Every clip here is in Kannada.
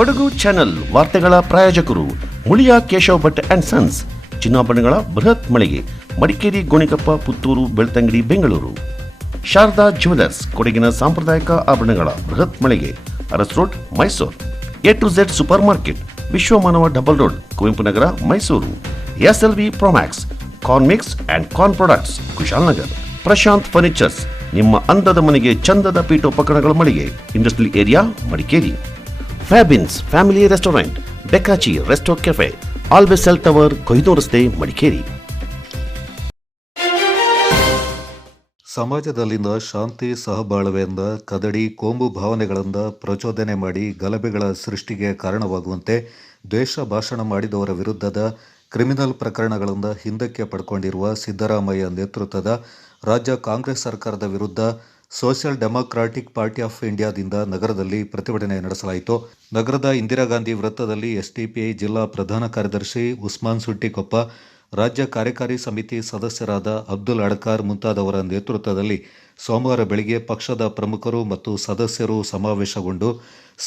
ಕೊಡಗು ಚಾನೆಲ್ ವಾರ್ತೆಗಳ ಪ್ರಾಯೋಜಕರು ಮುಳಿಯ ಕೇಶವ್ ಭಟ್ ಅಂಡ್ ಸನ್ಸ್, ಚಿನ್ನಾಭರಣಗಳ ಬೃಹತ್ ಮಳಿಗೆ, ಮಡಿಕೇರಿ, ಗೋಣಿಕೊಪ್ಪ, ಪುತ್ತೂರು, ಬೆಳ್ತಂಗಡಿ, ಬೆಂಗಳೂರು. ಶಾರದಾ ಜ್ಯುವೆಲರ್ಸ್, ಕೊಡಗಿನ ಸಾಂಪ್ರದಾಯಿಕ ಆಭರಣಗಳ ಬೃಹತ್ ಮಳಿಗೆ, Aras road, Mysuru. A to Z super market, Vishwamanava double road, Kuvempu Nagar, Mysuru. SLV promax, corn mix and corn products, Kushalnagar. Prashanth furnitures, ನಿಮ್ಮ ಅಂದದ ಮನೆಗೆ ಚಂದದ ಪೀಠೋಪಕರಣಗಳ ಮಳಿಗೆ, industrial area, Madikeri. Fabins family restaurant, ಬೆಕಾಚಿ resto cafe, always cell tower, ಕೊಯ್ದು ರಸ್ತೆ, ಮಡಿಕೇರಿ. ಸಮಾಜದಲ್ಲಿನ ಶಾಂತಿ ಸಹಬಾಳ್ವೆಯಿಂದ ಕದಡಿ ಕೋಮು ಭಾವನೆಗಳಿಂದ ಪ್ರಚೋದನೆ ಮಾಡಿ ಗಲಭೆಗಳ ಸೃಷ್ಟಿಗೆ ಕಾರಣವಾಗುವಂತೆ ದ್ವೇಷ ಭಾಷಣ ಮಾಡಿದವರ ವಿರುದ್ಧದ ಕ್ರಿಮಿನಲ್ ಪ್ರಕರಣಗಳಿಂದ ಹಿಂದಕ್ಕೆ ಪಡ್ಕೊಂಡಿರುವ ಸಿದ್ದರಾಮಯ್ಯ ನೇತೃತ್ವದ ರಾಜ್ಯ ಕಾಂಗ್ರೆಸ್ ಸರ್ಕಾರದ ವಿರುದ್ಧ ಸೋಷಿಯಲ್ ಡೆಮಾಕ್ರಾಟಿಕ್ ಪಾರ್ಟಿ ಆಫ್ ಇಂಡಿಯಾದಿಂದ ನಗರದಲ್ಲಿ ಪ್ರತಿಭಟನೆ ನಡೆಸಲಾಯಿತು. ನಗರದ ಇಂದಿರಾ ಗಾಂಧಿ ವೃತ್ತದಲ್ಲಿ ಎಸ್ಡಿಪಿಐ ಜಿಲ್ಲಾ ಪ್ರಧಾನ ಕಾರ್ಯದರ್ಶಿ ಉಸ್ಮಾನ್ ಸುಟ್ಟಿಕೊಪ್ಪ, ರಾಜ್ಯ ಕಾರ್ಯಕಾರಿ ಸಮಿತಿ ಸದಸ್ಯರಾದ ಅಬ್ದುಲ್ ಅಡ್ಕಾರ್ ಮುಂತಾದವರ ನೇತೃತ್ವದಲ್ಲಿ ಸೋಮವಾರ ಬೆಳಗ್ಗೆ ಪಕ್ಷದ ಪ್ರಮುಖರು ಮತ್ತು ಸದಸ್ಯರು ಸಮಾವೇಶಗೊಂಡು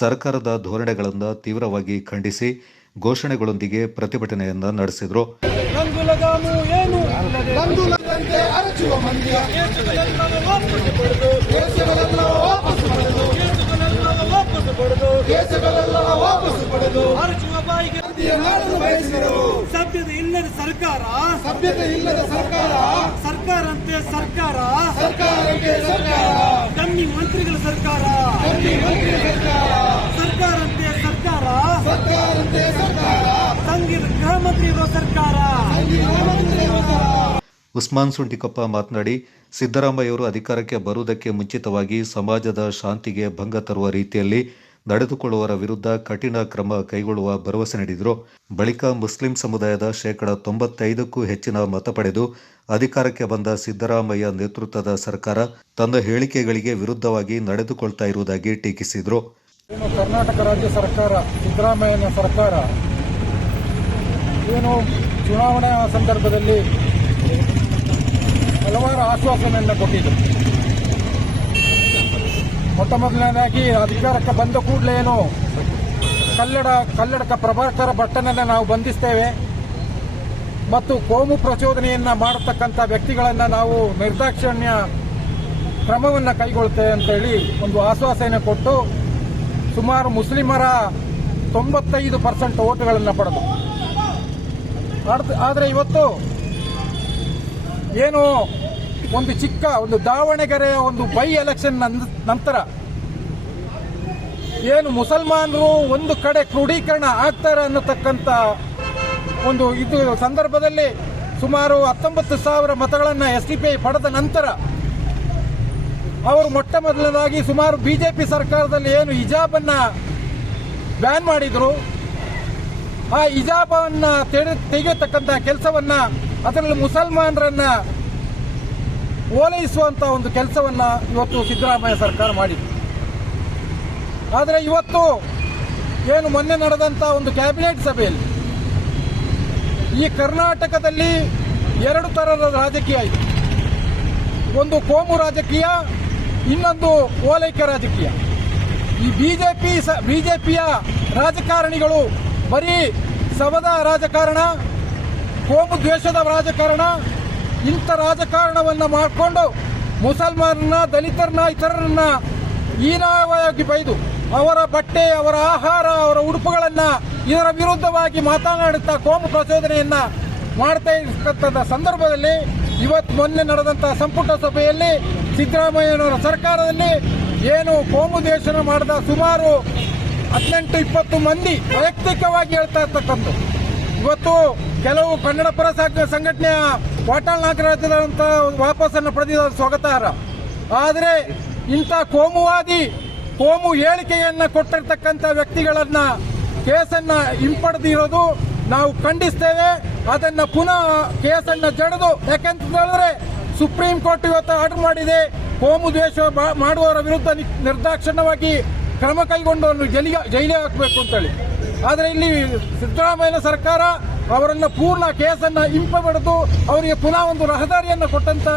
ಸರ್ಕಾರದ ಧೋರಣೆಗಳನ್ನು ತೀವ್ರವಾಗಿ ಖಂಡಿಸಿ ಘೋಷಣೆಗಳೊಂದಿಗೆ ಪ್ರತಿಭಟನೆಯನ್ನು ನಡೆಸಿದರು. ಸಭ್ಯತೆ ಇಲ್ಲದ ಸರ್ಕಾರ, ಸರ್ಕಾರಂತೆ ಸರ್ಕಾರ, ಡಮ್ಮಿ ಮಂತ್ರಿಗಳ ಸರ್ಕಾರ, ಸರ್ಕಾರಂತೆ ಸರ್ಕಾರ, ಸಂಘದ ಗೃಹ ಮಂತ್ರಿಗಳ ಸರ್ಕಾರ. ಉಸ್ಮಾನ್ ಸುಂಟಿಕೊಪ್ಪ ಮಾತನಾಡಿ, ಸಿದ್ದರಾಮಯ್ಯವರು ಅಧಿಕಾರಕ್ಕೆ ಬರುವುದಕ್ಕೆ ಮುಂಚಿತವಾಗಿ ಸಮಾಜದ ಶಾಂತಿಗೆ ಭಂಗ ತರುವ ರೀತಿಯಲ್ಲಿ ನಡೆದುಕೊಳ್ಳುವವರ ವಿರುದ್ಧ ಕಠಿಣ ಕ್ರಮ ಕೈಗೊಳ್ಳುವ ಭರವಸೆ ನೀಡಿದರು. ಬಳಿಕ ಮುಸ್ಲಿಂ ಸಮುದಾಯದ 95% ಹೆಚ್ಚಿನ ಮತ ಪಡೆದು ಅಧಿಕಾರಕ್ಕೆ ಬಂದ ಸಿದ್ದರಾಮಯ್ಯ ನೇತೃತ್ವದ ಸರ್ಕಾರ ತನ್ನ ಹೇಳಿಕೆಗಳಿಗೆ ವಿರುದ್ಧವಾಗಿ ನಡೆದುಕೊಳ್ತಾ ಇರುವುದಾಗಿ ಟೀಕಿಸಿದರು. ಕರ್ನಾಟಕ ರಾಜ್ಯ ಸರ್ಕಾರ, ಸಿದ್ದರಾಮಯ್ಯನ ಸರ್ಕಾರ ಏನು ಚುನಾವಣಾ ಸಂದರ್ಭದಲ್ಲಿ ಹಲವಾರು ಆಶ್ವಾಸನೆಯನ್ನು ಕೊಟ್ಟಿದೆ. ಮೊಟ್ಟ ಮೊದಲನೇದಾಗಿ ಅಧಿಕಾರಕ್ಕೆ ಬಂದ ಕೂಡಲೇ ಏನು ಕಲ್ಲಡಕ ಪ್ರಭಾಕರ ಭಟ್ಟನನ್ನು ನಾವು ಬಂಧಿಸ್ತೇವೆ ಮತ್ತು ಕೋಮು ಪ್ರಚೋದನೆಯನ್ನು ಮಾಡತಕ್ಕಂಥ ವ್ಯಕ್ತಿಗಳನ್ನು ನಾವು ನಿರ್ದಾಕ್ಷಿಣ್ಯ ಕ್ರಮವನ್ನು ಕೈಗೊಳ್ತೇವೆ ಅಂತೇಳಿ ಒಂದು ಆಶ್ವಾಸನೆ ಕೊಟ್ಟು ಸುಮಾರು ಮುಸ್ಲಿಮರ 95% ಓಟುಗಳನ್ನು ಪಡೆದು, ಆದರೆ ಇವತ್ತು ಏನು ಒಂದು ದಾವಣಗೆರೆಯ ಒಂದು ಬೈ ಎಲೆಕ್ಷನ್ ನಂತರ ಏನು ಮುಸಲ್ಮಾನರು ಒಂದು ಕಡೆ ಕ್ರೋಢೀಕರಣ ಆಗ್ತಾರೆ ಅನ್ನತಕ್ಕಂಥ ಒಂದು ಇದು ಸಂದರ್ಭದಲ್ಲಿ ಸುಮಾರು 19,000 ಮತಗಳನ್ನು SDPI ಪಡೆದ ನಂತರ ಅವರು ಮೊಟ್ಟ ಮೊದಲನೇದಾಗಿ ಸುಮಾರು ಬಿಜೆಪಿ ಸರ್ಕಾರದಲ್ಲಿ ಏನು ಹಿಜಾಬನ್ನು ಬ್ಯಾನ್ ಮಾಡಿದ್ರು, ಆ ಹಿಜಾಬನ್ನು ತೆಗೆಯತಕ್ಕಂಥ ಕೆಲಸವನ್ನು, ಅದರಲ್ಲಿ ಮುಸಲ್ಮಾನರನ್ನ ಓಲೈಸುವಂಥ ಒಂದು ಕೆಲಸವನ್ನು ಇವತ್ತು ಸಿದ್ದರಾಮಯ್ಯ ಸರ್ಕಾರ ಮಾಡಿದೆ. ಆದರೆ ಇವತ್ತು ಏನು ಮೊನ್ನೆ ನಡೆದಂಥ ಒಂದು ಕ್ಯಾಬಿನೆಟ್ ಸಭೆಯಲ್ಲಿ ಈ ಕರ್ನಾಟಕದಲ್ಲಿ 2 ಥರದ ರಾಜಕೀಯ ಇದೆ. ಒಂದು ಕೋಮು ರಾಜಕೀಯ, ಇನ್ನೊಂದು ಓಲೈಕೆ ರಾಜಕೀಯ. ಈ ಬಿಜೆಪಿಯ ರಾಜಕಾರಣಿಗಳು ಬರೀ ಶವದ ರಾಜಕಾರಣ, ಕೋಮು ದ್ವೇಷದ ರಾಜಕಾರಣ, ಇಂಥ ರಾಜಕಾರಣವನ್ನು ಮಾಡಿಕೊಂಡು ಮುಸಲ್ಮಾನರನ್ನ, ದಲಿತರನ್ನ, ಇತರರನ್ನ ಹೀನಾಯವಾಗಿ ಬೈದು ಅವರ ಬಟ್ಟೆ, ಅವರ ಆಹಾರ, ಅವರ ಉಡುಪುಗಳನ್ನು ಇದರ ವಿರುದ್ಧವಾಗಿ ಮಾತನಾಡುತ್ತಾ ಕೋಮು ಪ್ರಚೋದನೆಯನ್ನ ಮಾಡ್ತಾ ಇರ್ತಕ್ಕಂಥ ಸಂದರ್ಭದಲ್ಲಿ ಇವತ್ತು ಮೊನ್ನೆ ನಡೆದಂಥ ಸಂಪುಟ ಸಭೆಯಲ್ಲಿ ಸಿದ್ದರಾಮಯ್ಯನವರ ಸರ್ಕಾರದಲ್ಲಿ ಏನು ಕೋಮು ದ್ವೇಷ ಮಾಡಿದ ಸುಮಾರು 18-20 ಮಂದಿ ವೈಯಕ್ತಿಕವಾಗಿ ಹೇಳ್ತಾ ಇರ್ತಕ್ಕಂಥ, ಇವತ್ತು ಕೆಲವು ಕನ್ನಡ ಪರ ಸಂಘಟನೆಯ ವಾಟಾಳ್ ನಾಗರಾಜರಂತ ವಾಪಸ್ಸನ್ನು ಪಡೆದಿದ್ದಾರೆ, ಸ್ವಾಗತಾರ್ಹ. ಆದರೆ ಇಂಥ ಕೋಮುವಾದಿ, ಕೋಮು ಹೇಳಿಕೆಯನ್ನು ಕೊಟ್ಟಿರ್ತಕ್ಕಂಥ ವ್ಯಕ್ತಿಗಳನ್ನ ಕೇಸನ್ನು ಹಿಂಪಡೆದಿರೋದು ನಾವು ಖಂಡಿಸ್ತೇವೆ. ಅದನ್ನು ಪುನಃ ಕೇಸನ್ನು ಜಡಿದು, ಯಾಕೆಂತ ಹೇಳಿದ್ರೆ ಸುಪ್ರೀಂ ಕೋರ್ಟ್ ಇವತ್ತು ಆರ್ಡರ್ ಮಾಡಿದೆ, ಕೋಮು ದ್ವೇಷ ಮಾಡುವವರ ವಿರುದ್ಧ ನಿರ್ದಾಕ್ಷಿಣ್ಯವಾಗಿ ಕ್ರಮ ಕೈಗೊಂಡು ಜೈಲಿಗೆ ಹಾಕಬೇಕು ಅಂತೇಳಿ. ಆದರೆ ಇಲ್ಲಿ ಸಿದ್ದರಾಮಯ್ಯನ ಸರ್ಕಾರ ಅವರನ್ನು ಪೂರ್ಣ ಕೇಸನ್ನು ಹಿಂಪಡೆದು ಅವರಿಗೆ ಪುನಃ ಒಂದು ರಹದಾರಿಯನ್ನು ಕೊಟ್ಟಂತ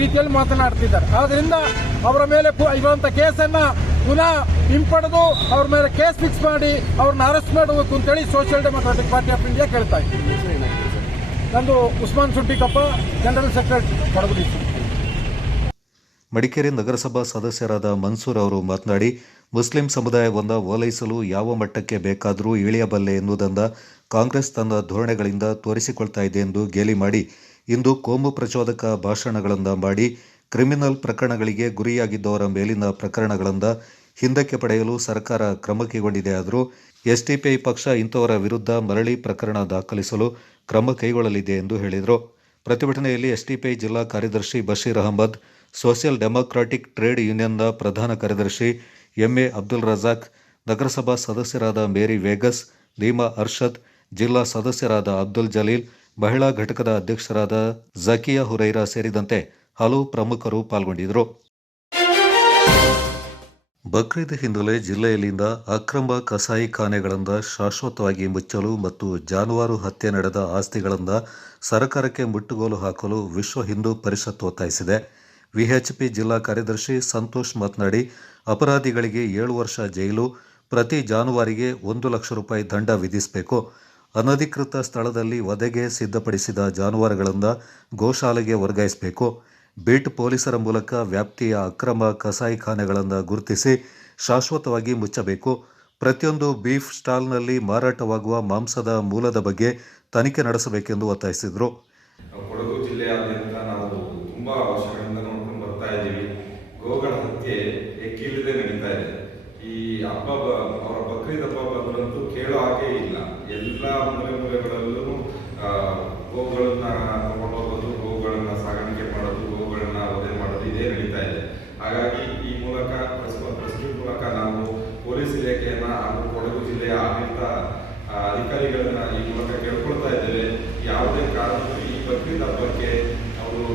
ರೀತಿಯಲ್ಲಿ ಮಾತನಾಡ್ತಿದ್ದಾರೆ. ಆದ್ದರಿಂದ ಅವರ ಮೇಲೆ ಇರುವಂಥ ಕೇಸನ್ನು ಪುನಃ ಹಿಂಪಡೆದು ಅವ್ರ ಮೇಲೆ ಕೇಸ್ ಫಿಕ್ಸ್ ಮಾಡಿ ಅವ್ರನ್ನ ಅರೆಸ್ಟ್ ಮಾಡಬೇಕು ಅಂತೇಳಿ social democratic party of India ಕೇಳ್ತಾ ಇದ್ದೀನಿ. ನಂದು Usman Suttikappa, general secretary, Kodagu district. Madikeri ನಗರಸಭಾ ಸದಸ್ಯರಾದ ಮನ್ಸೂರ್ ಅವರು ಮಾತನಾಡಿ, ಮುಸ್ಲಿಂ ಸಮುದಾಯವನ್ನು ಓಲೈಸಲು ಯಾವ ಮಟ್ಟಕ್ಕೆ ಬೇಕಾದರೂ ಇಳಿಯಬಲ್ಲೆ ಎನ್ನುವುದನ್ನು ಕಾಂಗ್ರೆಸ್ ತನ್ನ ಧೋರಣೆಗಳಿಂದ ತೋರಿಸಿಕೊಳ್ತಾ ಇದೆ ಎಂದು ಗೇಲಿ ಮಾಡಿ, ಇಂದು ಕೋಮು ಪ್ರಚೋದಕ ಭಾಷಣಗಳನ್ನು ಮಾಡಿ ಕ್ರಿಮಿನಲ್ ಪ್ರಕರಣಗಳಿಗೆ ಗುರಿಯಾಗಿದ್ದವರ ಮೇಲಿನ ಪ್ರಕರಣಗಳನ್ನು ಹಿಂದಕ್ಕೆ ಪಡೆಯಲು ಸರ್ಕಾರ ಕ್ರಮ ಕೈಗೊಂಡಿದೆ. ಆದರೂ ಎಸ್ಡಿಪಿಐ ಪಕ್ಷ ಇಂಥವರ ವಿರುದ್ಧ ಮರಳಿ ಪ್ರಕರಣ ದಾಖಲಿಸಲು ಕ್ರಮ ಕೈಗೊಳ್ಳಲಿದೆ ಎಂದು ಹೇಳಿದರು. ಪ್ರತಿಭಟನೆಯಲ್ಲಿ ಎಸ್ಡಿಪಿಐ ಜಿಲ್ಲಾ ಕಾರ್ಯದರ್ಶಿ Basheer Ahmed, social democratic trade ಯೂನಿಯನ್ನ ಪ್ರಧಾನ ಕಾರ್ಯದರ್ಶಿ ಎಂಎ ಅಬ್ದುಲ್ ರಜಾಕ್, ನಗರಸಭಾ ಸದಸ್ಯರಾದ ಮೇರಿ ವೇಗಸ್, ನೀಮಾ ಅರ್ಷದ್, ಜಿಲ್ಲಾ ಸದಸ್ಯರಾದ ಅಬ್ದುಲ್ ಜಲೀಲ್, ಮಹಿಳಾ ಘಟಕದ ಅಧ್ಯಕ್ಷರಾದ ಜಕಿಯಾ ಹುರೈರಾ ಸೇರಿದಂತೆ ಹಲವು ಪ್ರಮುಖರು ಪಾಲ್ಗೊಂಡಿದ್ದರು. ಬಕ್ರೀದ್ ಹಿನ್ನೆಲೆ ಜಿಲ್ಲೆಯಲ್ಲಿಂದ ಅಕ್ರಮ ಕಸಾಯಿಖಾನೆಗಳಿಂದ ಶಾಶ್ವತವಾಗಿ ಮುಚ್ಚಲು ಮತ್ತು ಜಾನುವಾರು ಹತ್ಯೆ ನಡೆದ ಆಸ್ತಿಗಳಿಂದ ಸರ್ಕಾರಕ್ಕೆ ಮುಟ್ಟುಗೋಲು ಹಾಕಲು ವಿಶ್ವ ಹಿಂದೂ ಪರಿಷತ್ ಒತ್ತಾಯಿಸಿದೆ. ವಿಎಚ್ಪಿ ಜಿಲ್ಲಾ ಕಾರ್ಯದರ್ಶಿ ಸಂತೋಷ್ ಮಾತನಾಡಿ, ಅಪರಾಧಿಗಳಿಗೆ 7 ವರ್ಷ ಜೈಲು, ಪ್ರತಿ ಜಾನುವಾರಿಗೆ 1 ಲಕ್ಷ ರೂಪಾಯಿ ದಂಡ ವಿಧಿಸಬೇಕು, ಅನಧಿಕೃತ ಸ್ಥಳದಲ್ಲಿ ವಧೆಗೆ ಸಿದ್ಧಪಡಿಸಿದ ಜಾನುವಾರುಗಳನ್ನು ಗೋಶಾಲೆಗೆ ವರ್ಗಾಯಿಸಬೇಕು, ಬೀಟ್ ಪೊಲೀಸರ ಮೂಲಕ ವ್ಯಾಪ್ತಿಯ ಅಕ್ರಮ ಕಸಾಯಿಖಾನೆಗಳನ್ನು ಗುರುತಿಸಿ ಶಾಶ್ವತವಾಗಿ ಮುಚ್ಚಬೇಕು, ಪ್ರತಿಯೊಂದು ಬೀಫ್ ಸ್ಟಾಲ್ನಲ್ಲಿ ಮಾರಾಟವಾಗುವ ಮಾಂಸದ ಮೂಲದ ಬಗ್ಗೆ ತನಿಖೆ ನಡೆಸಬೇಕೆಂದು ಒತ್ತಾಯಿಸಿದರು. ಕೊಡಗು ಜಿಲ್ಲೆಯಾದ್ಯಂತ ನಾವು ತುಂಬಾ ವರ್ಷಗಳಿಂದ ನೋಡ್ಕೊಂಡು ಬರ್ತಾ ಇದ್ದೀವಿ. ಗೋಗಳ ಹತ್ಯೆ ಎಕ್ಕಿಲ್ಲದೆ ನಡೀತಾ ಇದೆ. ಈ ಹಬ್ಬ ಅವರ ಬಕ್ರೀದ್ ಹಬ್ಬ ಬಂದ್ರಂತೂ ಕೇಳೋ ಹಾಗೆ ಇಲ್ಲ. ಎಲ್ಲ ಮೂಲೆಗಳಲ್ಲೂ ಗೋಗಳನ್ನ ತಗೊಂಡೋಗೋದು, ಗೋಗಳನ್ನ ಸಾಗಾಣಿಕೆ ಮಾಡೋದು, ಗೋಗಳನ್ನ ವಧೆ ಮಾಡೋದು ಇದೇ ನಡೀತಾ ಇದೆ. ಹಾಗಾಗಿ ಈ ಮೂಲಕ ಪ್ರೆಸ್ ಮೂಲಕ ನಾವು ಪೊಲೀಸ್ ಇಲಾಖೆಯನ್ನ ಹಾಗೂ ಕೊಡಗು ಜಿಲ್ಲೆಯ ಆಡಳಿತ ಅಧಿಕಾರಿಗಳನ್ನ ಈ ಮೂಲಕ ಕೇಳ್ಕೊಳ್ತಾ ಇದ್ದೇವೆ. ಯಾವುದೇ ಕಾರಣಕ್ಕೂ ಈ ಬಕ್ರೀದ್ ಹಬ್ಬಕ್ಕೆ ಅವರು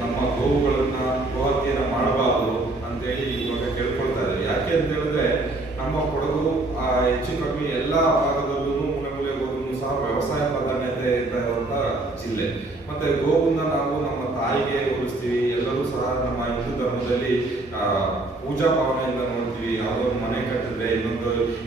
ನಮ್ಮ ಗೋವುಗಳನ್ನ ಗೋಹತ್ಯೆಯನ್ನ ಮಾಡಬಾರದು ಅಂತೇಳಿ ಈ ಮೂಲಕ ಕೇಳ್ಕೊಳ್ತಾ ಇದ್ದೇವೆ. ಯಾಕೆ ಅಂತ ಹೇಳಿದ್ರೆ ನಮ್ಮ ಕೊಡಗು ಹೆಚ್ಚು ಕಮ್ಮಿ ಎಲ್ಲ ಭಾಗದಲ್ಲೂ ಮೂಲೆಗೂ ಸಹ ವ್ಯವಸಾಯ ಪ್ರಾಧಾನ್ಯತೆ ಇರುವಂತ ಜಿಲ್ಲೆ. ಮತ್ತೆ ಗೋವನ್ನ ನಾವು ನಮ್ಮ ತಾಯಿಗೆ ಹೋಲಿಸ್ತೀವಿ. ಎಲ್ಲರೂ ಸಹ ನಮ್ಮ ಹಿಂದೂ ಧರ್ಮದಲ್ಲಿ ಪೂಜಾ ಭಾವನೆಯಿಂದ ನೋಡ್ತೀವಿ. ಯಾವುದೋ ಒಂದು ಮನೆ ಕಟ್ಟಿದ್ರೆ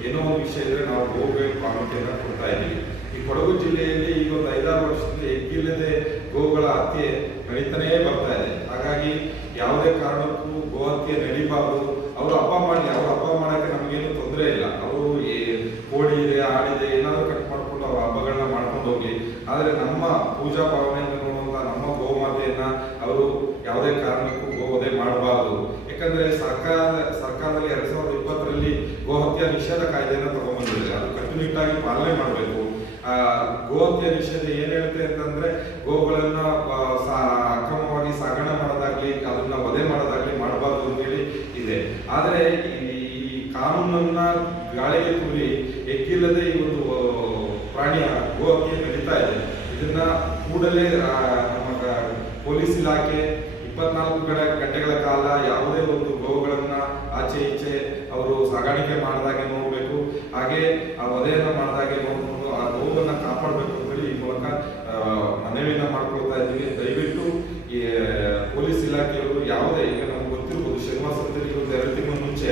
ಏನೋ ಒಂದು ವಿಷಯ ಇದ್ರೆ ನಾವು ಗೋಗೆ ಪ್ರಾಮುಖ್ಯತೆಯನ್ನು ಕೊಡ್ತಾ ಇದ್ದೀವಿ. ಈ ಕೊಡಗು ಜಿಲ್ಲೆಯಲ್ಲಿ ಈಗ ಒಂದು 5-6 ವರ್ಷದಿಂದ ಎಗ್ಗಿಲ್ಲದೆ ಗೋಗಳ ಹತ್ಯೆ ನಡೀತಾನೇ ಬರ್ತಾ ಇದೆ. ಹಾಗಾಗಿ ಯಾವುದೇ ಕಾರಣಕ್ಕೂ ಗೋ ಹತ್ಯೆ ನಡೀಬಾರದು. ಅವರು ಹಬ್ಬ ಮಾಡಿ, ಅವ್ರ ಹಬ್ಬ ಮಾಡಕ್ಕೆ ನಮಗೇನು ತೊಂದರೆ ಇಲ್ಲ. ಅವರು ಕೋಳಿ ಇದೆ, ಆಡಿದೆ, ಏನಾದರೂ ಕಟ್ ಮಾಡ್ಕೊಂಡು ಅವ್ರ ಹಬ್ಬಗಳನ್ನ ಮಾಡ್ಕೊಂಡು ಹೋಗ್ಲಿ. ಆದರೆ ನಮ್ಮ ಪೂಜಾ ಭಾವನೆಯಿಂದ ನೋಡುವಂತ ನಮ್ಮ ಗೋಮಾತೆಯನ್ನ ಅವರು ಯಾವುದೇ ಕಾರಣಕ್ಕೂ ಗೋವಧೆ ಮಾಡಬಾರದು. ಯಾಕಂದ್ರೆ ಸರ್ಕಾರದಲ್ಲಿ 2020ರಲ್ಲಿ ಗೋಹತ್ಯೆ ನಿಷೇಧ ಕಾಯ್ದೆಯನ್ನು ತಗೊಂಡ್ಬಂದಿದೆ. ಅದು ಕಟ್ಟುನಿಟ್ಟಾಗಿ ಪಾಲನೆ ಮಾಡಬೇಕು. ಗೋಹತ್ಯೆ ನಿಷೇಧ ಏನ್ ಹೇಳುತ್ತೆ ಅಂತಂದ್ರೆ ಗೋಗಳನ್ನ ಅಕ್ರಮವಾಗಿ ಸಾಗಣೆ ಮಾಡೋದಾಗ್ಲಿ, ಅದನ್ನ ವಧೆ ಮಾಡೋದಾಗ್ಲಿ ಮಾಡಬಾರ್ದು ಅಂತೇಳಿ ಇದೆ. ಆದ್ರೆ ಈ ಕಾನೂನನ್ನ ಗಾಳಿಗೆ ತೂರಿ ಎಕ್ಕಿಲ್ಲದೆ ಈ ಒಂದು ಪ್ರಾಣಿಯ ಗೋಹತ್ಯೆ ನಡೀತಾ ಇದೆ. ಇದನ್ನ ಕೂಡಲೇ ನಮ್ಮ ಪೊಲೀಸ್ ಇಲಾಖೆ 24 ಗಂಟೆಗಳ ಕಾಲ ಯಾವುದೇ ಒಂದು ಗೋವುಗಳನ್ನ ಆಚೆ ಈಚೆ ಅವರು ಸಾಗಾಣಿಕೆ ಮಾಡಿದಾಗೆ ನೋಡ್ಬೇಕು. ಹಾಗೆ ಆ ವಧೆಯನ್ನ ಮಾಡಿದಾಗೆ ನೋಡ್ಕೊಂಡು ಆ ಗೋವನ್ನ ಕಾಪಾಡಬೇಕು ಅಂತೇಳಿ ಈ ಮೂಲಕ ಮನವಿಯನ್ನ ಮಾಡ್ಕೊಳ್ತಾ ಇದ್ದೀವಿ. ದಯವಿಟ್ಟು ಈ ಪೊಲೀಸ್ ಇಲಾಖೆಯವರು ಯಾವುದೇ, ಈಗ ನಮ್ಗೆ ಗೊತ್ತಿರ್ಬೋದು, ಶನಿವಾರ ಸಂತೆಯಲ್ಲಿ 2 ತಿಂಗಳ ಮುಂಚೆ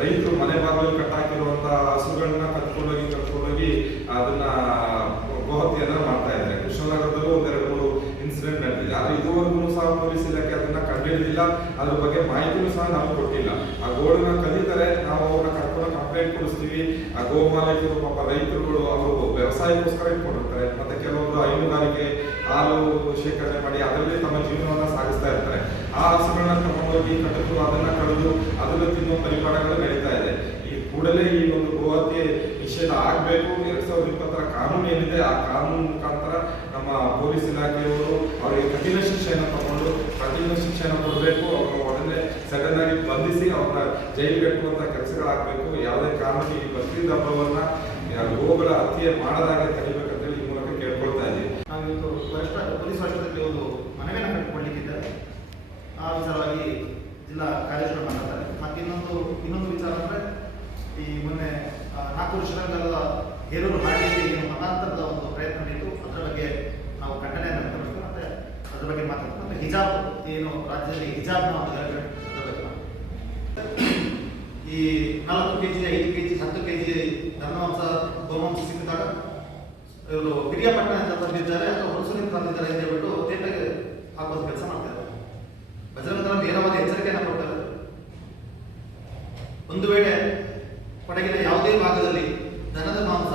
ರೈತರು ಮನೆ ಬಾಗಿಲು ಕಟ್ಟಾಕಿರುವಂತಹ ಹಸುಗಳನ್ನ ಕಟ್ಕೊಂಡೋಗಿ ಅದನ್ನ ಗೋಹತ್ಯೆಯನ್ನ ಮಾಡ್ತಾ ಇದ್ದಾರೆ. ಕೃಷ್ಣನಗರದಲ್ಲೂ 1-2-3 ಇನ್ಸಿಡೆಂಟ್ ನಡೆದಿದೆ. ಆದ್ರೆ ಇದುವರೆಗೂ ಸಹ ಪೊಲೀಸ್ ಇಲಾಖೆ ಅದನ್ನ ಕಂಡುಹಿಡಿದಿಲ್ಲ. ಅದ್ರ ಬಗ್ಗೆ ಮಾಹಿತಿನೂ ಸಹ ನಾವು ಕೊಟ್ಟಿಲ್ಲ. ಆ ಗೋಳನ್ನ ಕದೀತಾರೆ, ನಾವು ಅವ್ರನ್ನ ಕರ್ಕೊಂಡು ಕಂಪ್ಲೇಂಟ್ ಕೊಡಿಸ್ತೀವಿ. ಆ ಗೋ ಮಾಲೀಕರು, ಪಾಪ ರೈತರುಗಳು ಅವರು ವ್ಯವಸಾಯಕ್ಕೋಸ್ಕರ ಇಟ್ಕೊಂಡಿರ್ತಾರೆ. ಮತ್ತೆ ಕೆಲವೊಂದು ಹೈನುಗಾರಿಕೆ, ಹಾಲು ಶೇಖರಣೆ ಮಾಡಿ ಅದರಲ್ಲಿ ತಮ್ಮ ಜೀವನವನ್ನ ಸಾಗಿಸ್ತಾ ಇರ್ತಾರೆ. ಆ ಹಸುಗಳನ್ನ ತಗೊಂಡೋಗಿ ಕಟ್ಟಿದ್ರು, ಅದನ್ನ ಕಡಿದು ಅದನ್ನ ತಿನ್ನುವ ಪರಿಪಾಠಗಳು ನಡೀತಾ ಇದೆ. ಈ ಕೂಡಲೇ ಈ ಒಂದು ಗೋಹತ್ಯೆ ನಿಷೇಧ ಆಗಬೇಕು. 2020ರ ಕಾನೂನು ಏನಿದೆ ಆ ಕಾನೂನು ಮುಖಾಂತರ ನಮ್ಮ ಪೊಲೀಸ್ ಇಲಾಖೆಯವರು ಅವರಿಗೆ ಕಠಿಣ ಶಿಕ್ಷೆಯನ್ನು ತಗೊಂಡು ಕಠಿಣ ಶಿಕ್ಷೆಯನ್ನು ಕೊಡಬೇಕು. ಅವ್ರನ್ನ ಒಡನೆ ಸಡನ್ ಆಗಿ ಬಂಧಿಸಿ ಅವ್ರನ್ನ ಜೈಲಿಗೆ ಕಟ್ಟುವಂತ ಕೆಲಸಗಳಾಗಬೇಕು. ಯಾವುದೇ ಕಾರಣಕ್ಕೆ ಈ ಬಕ್ರೀದ್ ಹಬ್ಬವನ್ನ ಗೋಗಳ ಹತ್ಯೆ ಮಾಡದಾಗೆ ತಡಿಬೇಕಂತೇಳಿ ಈ ಮೂಲಕ ಕೇಳ್ಕೊಳ್ತಾ ಇದ್ದೀವಿ. ನಾವಿವತ್ತು ಪೊಲೀಸ್ ವರಿಷ್ಠರಲ್ಲಿ ಒಂದು ಮನವಿಯನ್ನು ಕಟ್ಟಿಕೊಳ್ಳಿಕ್ಕಿದ್ದಾರೆ. ಆ ವಿಚಾರವಾಗಿ ಜಿಲ್ಲಾ ಕಾರ್ಯದರ್ಶಿಗಳು ಮಾತಾಡ್ತಾರೆ. ಮತ್ತೆ ಇನ್ನೊಂದು ವಿಚಾರ ಅಂದರೆ, ಈ ಮೊನ್ನೆ 4 ವರ್ಷಗಳ ಕಾಲದ ಹೇರೂರು ಹಾಡಿಯಲ್ಲಿ ಮತಾಂತರದ ಒಂದು ಪ್ರಯತ್ನ ನಡೀತು. ಅದರ ಬಗ್ಗೆ ನಾವು ಖಂಡನೆಯನ್ನು ವ್ಯಕ್ತಪಡಿಸ್ತೀವಿ. ಮತ್ತೆ ಅದರ ಬಗ್ಗೆ ಮಾತಾಡ್ತೀವಿ. ಮತ್ತೆ ಹಿಜಾಬ್ ಏನು ರಾಜ್ಯದಲ್ಲಿ ಹಿಜಾಬ್ನ ಒಂದು ಈ 4 kg 5 kg 10 kg ಧರ್ಮವಂಶ ಗೋಮಾಂಸ ಸಿಕ್ಕಿದಾಗ ಇವರು ಪಿರಿಯಾಪಟ್ಟಣ ಅಂತ ತಂದಿದ್ದಾರೆ ಅಥವಾ ಹುಣಸೂರಿನಿಂದ ತಂದಿದ್ದಾರೆ ಅಂತ ಹೇಳ್ಬಿಟ್ಟು ತೇಪೆಗೆ ಹಾಕೋದು ಕೆಲಸ ಮಾಡ್ತಾರೆ. ಬಜರಂಗ ದಳ ನೇರವಾದ ಎಚ್ಚರಿಕೆಯನ್ನು ಕೊಡ್ತಾರೆ. ಒಂದು ವೇಳೆ ಕೊಡಗಿನ ಯಾವುದೇ ಭಾಗದಲ್ಲಿ ದನದ ಮಾಂಸ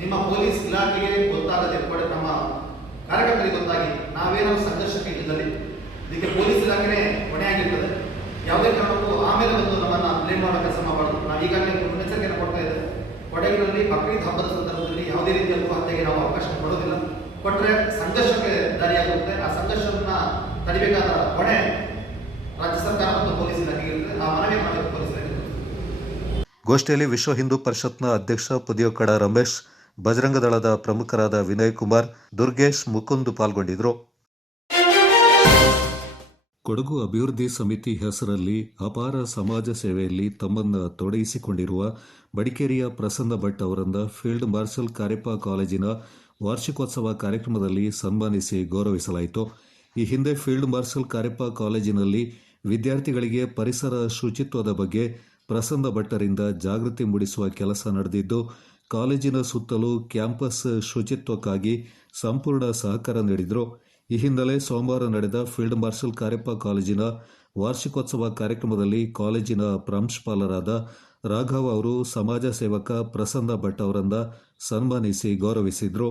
ನಿಮ್ಮ ಪೊಲೀಸ್ ಇಲಾಖೆಗೆ ಗೊತ್ತಾಗದೆ ನಮ್ಮ ಕಾರ್ಯಕರ್ತರಿಗೆ ಗೊತ್ತಾಗಿ ನಾವೇನಾದ್ರು ಸಂಘರ್ಷಕ್ಕೆ ಇದ್ದಲ್ಲಿ ಇದಕ್ಕೆ ಪೊಲೀಸ್ ಇಲಾಖೆನೇ ಹೊಣೆಯಾಗಿರ್ತದೆ. ಯಾವುದೇ ಕಾರಣಕ್ಕೂ ಆಮೇಲೆ ಬಂದು ನಮ್ಮನ್ನ ಬ್ಲೇಮ್ ಮಾಡೋ ಕೆಲಸ ಮಾಡಬಾರ್ದು. ನಾವು ಈಗಾಗಲೇ ಮುನ್ನೆಚ್ಚರಿಕೆಯನ್ನು ಕೊಡ್ತಾ ಇದ್ದೇವೆ. ಕೊಡಗಿನಲ್ಲಿ ಬಕ್ರೀದ್ ಹಬ್ಬದ ಸಂದರ್ಭದಲ್ಲಿ ಯಾವುದೇ ರೀತಿಯ ಹತ್ಯೆಗೆ ನಾವು ಅವಕಾಶ ಕೊಡೋದಿಲ್ಲ. ಕೊಟ್ಟರೆ ಸಂಘರ್ಷಕ್ಕೆ ದಾರಿಯಾಗುತ್ತೆ. ಆ ಸಂಘರ್ಷವನ್ನ ತಡಿಬೇಕಾದ ಹೊಣೆ ರಾಜ್ಯ ಸರ್ಕಾರ ಮತ್ತು ಪೊಲೀಸ್ ಇಲಾಖೆಗೆ ಇರುತ್ತೆ. ಆ ಮನವಿ ಮಾಡಬೇಕು ಪೊಲೀಸ್ ಇಲಾಖೆ. ಗೋಷ್ಠಿಯಲ್ಲಿ ವಿಶ್ವ ಹಿಂದೂ ಪರಿಷತ್ನ ಅಧ್ಯಕ್ಷ ಪುದಿಯೋಕಡ ರಮೇಶ್, ಬಜರಂಗ ದಳದ ಪ್ರಮುಖರಾದ ವಿನಯ್ ಕುಮಾರ್, ದುರ್ಗೇಶ್, ಮುಕುಂದ್ ಪಾಲ್ಗೊಂಡಿದ್ದರು. ಕೊಡಗು ಅಭಿವೃದ್ಧಿ ಸಮಿತಿ ಹೆಸರಲ್ಲಿ ಅಪಾರ ಸಮಾಜ ಸೇವೆಯಲ್ಲಿ ತಮ್ಮನ್ನು ತೊಡಗಿಸಿಕೊಂಡಿರುವ ಮಡಿಕೇರಿಯ ಪ್ರಸನ್ನ ಭಟ್ ಅವರನ್ನು ಫೀಲ್ಡ್ ಮಾರ್ಷಲ್ ಕಾರ್ಯಪ್ಪ ಕಾಲೇಜಿನ ವಾರ್ಷಿಕೋತ್ಸವ ಕಾರ್ಯಕ್ರಮದಲ್ಲಿ ಸನ್ಮಾನಿಸಿ ಗೌರವಿಸಲಾಯಿತು. ಈ ಹಿಂದೆ ಫೀಲ್ಡ್ ಮಾರ್ಷಲ್ ಕಾರ್ಯಪ್ಪ ಕಾಲೇಜಿನಲ್ಲಿ ವಿದ್ಯಾರ್ಥಿಗಳಿಗೆ ಪರಿಸರ ಶುಚಿತ್ವದ ಬಗ್ಗೆ ಪ್ರಸನ್ನ ಭಟ್ಟರಿಂದ ಜಾಗೃತಿ ಮೂಡಿಸುವ ಕೆಲಸ ನಡೆದಿದ್ದು, ಕಾಲೇಜಿನ ಸುತ್ತಲೂ ಕ್ಯಾಂಪಸ್ ಶುಚಿತ್ವಕ್ಕಾಗಿ ಸಂಪೂರ್ಣ ಸಹಕಾರ ನೀಡಿದರು. ಈ ಹಿನ್ನೆಲೆ ಸೋಮವಾರ ನಡೆದ ಫೀಲ್ಡ್ ಮಾರ್ಷಲ್ ಕಾರ್ಯಪ್ಪ ಕಾಲೇಜಿನ ವಾರ್ಷಿಕೋತ್ಸವ ಕಾರ್ಯಕ್ರಮದಲ್ಲಿ ಕಾಲೇಜಿನ ಪ್ರಾಂಶುಪಾಲರಾದ ರಾಘವ್ ಅವರು ಸಮಾಜ ಸೇವಕ ಪ್ರಸನ್ನ ಭಟ್ ಅವರನ್ನು ಸನ್ಮಾನಿಸಿ ಗೌರವಿಸಿದರು.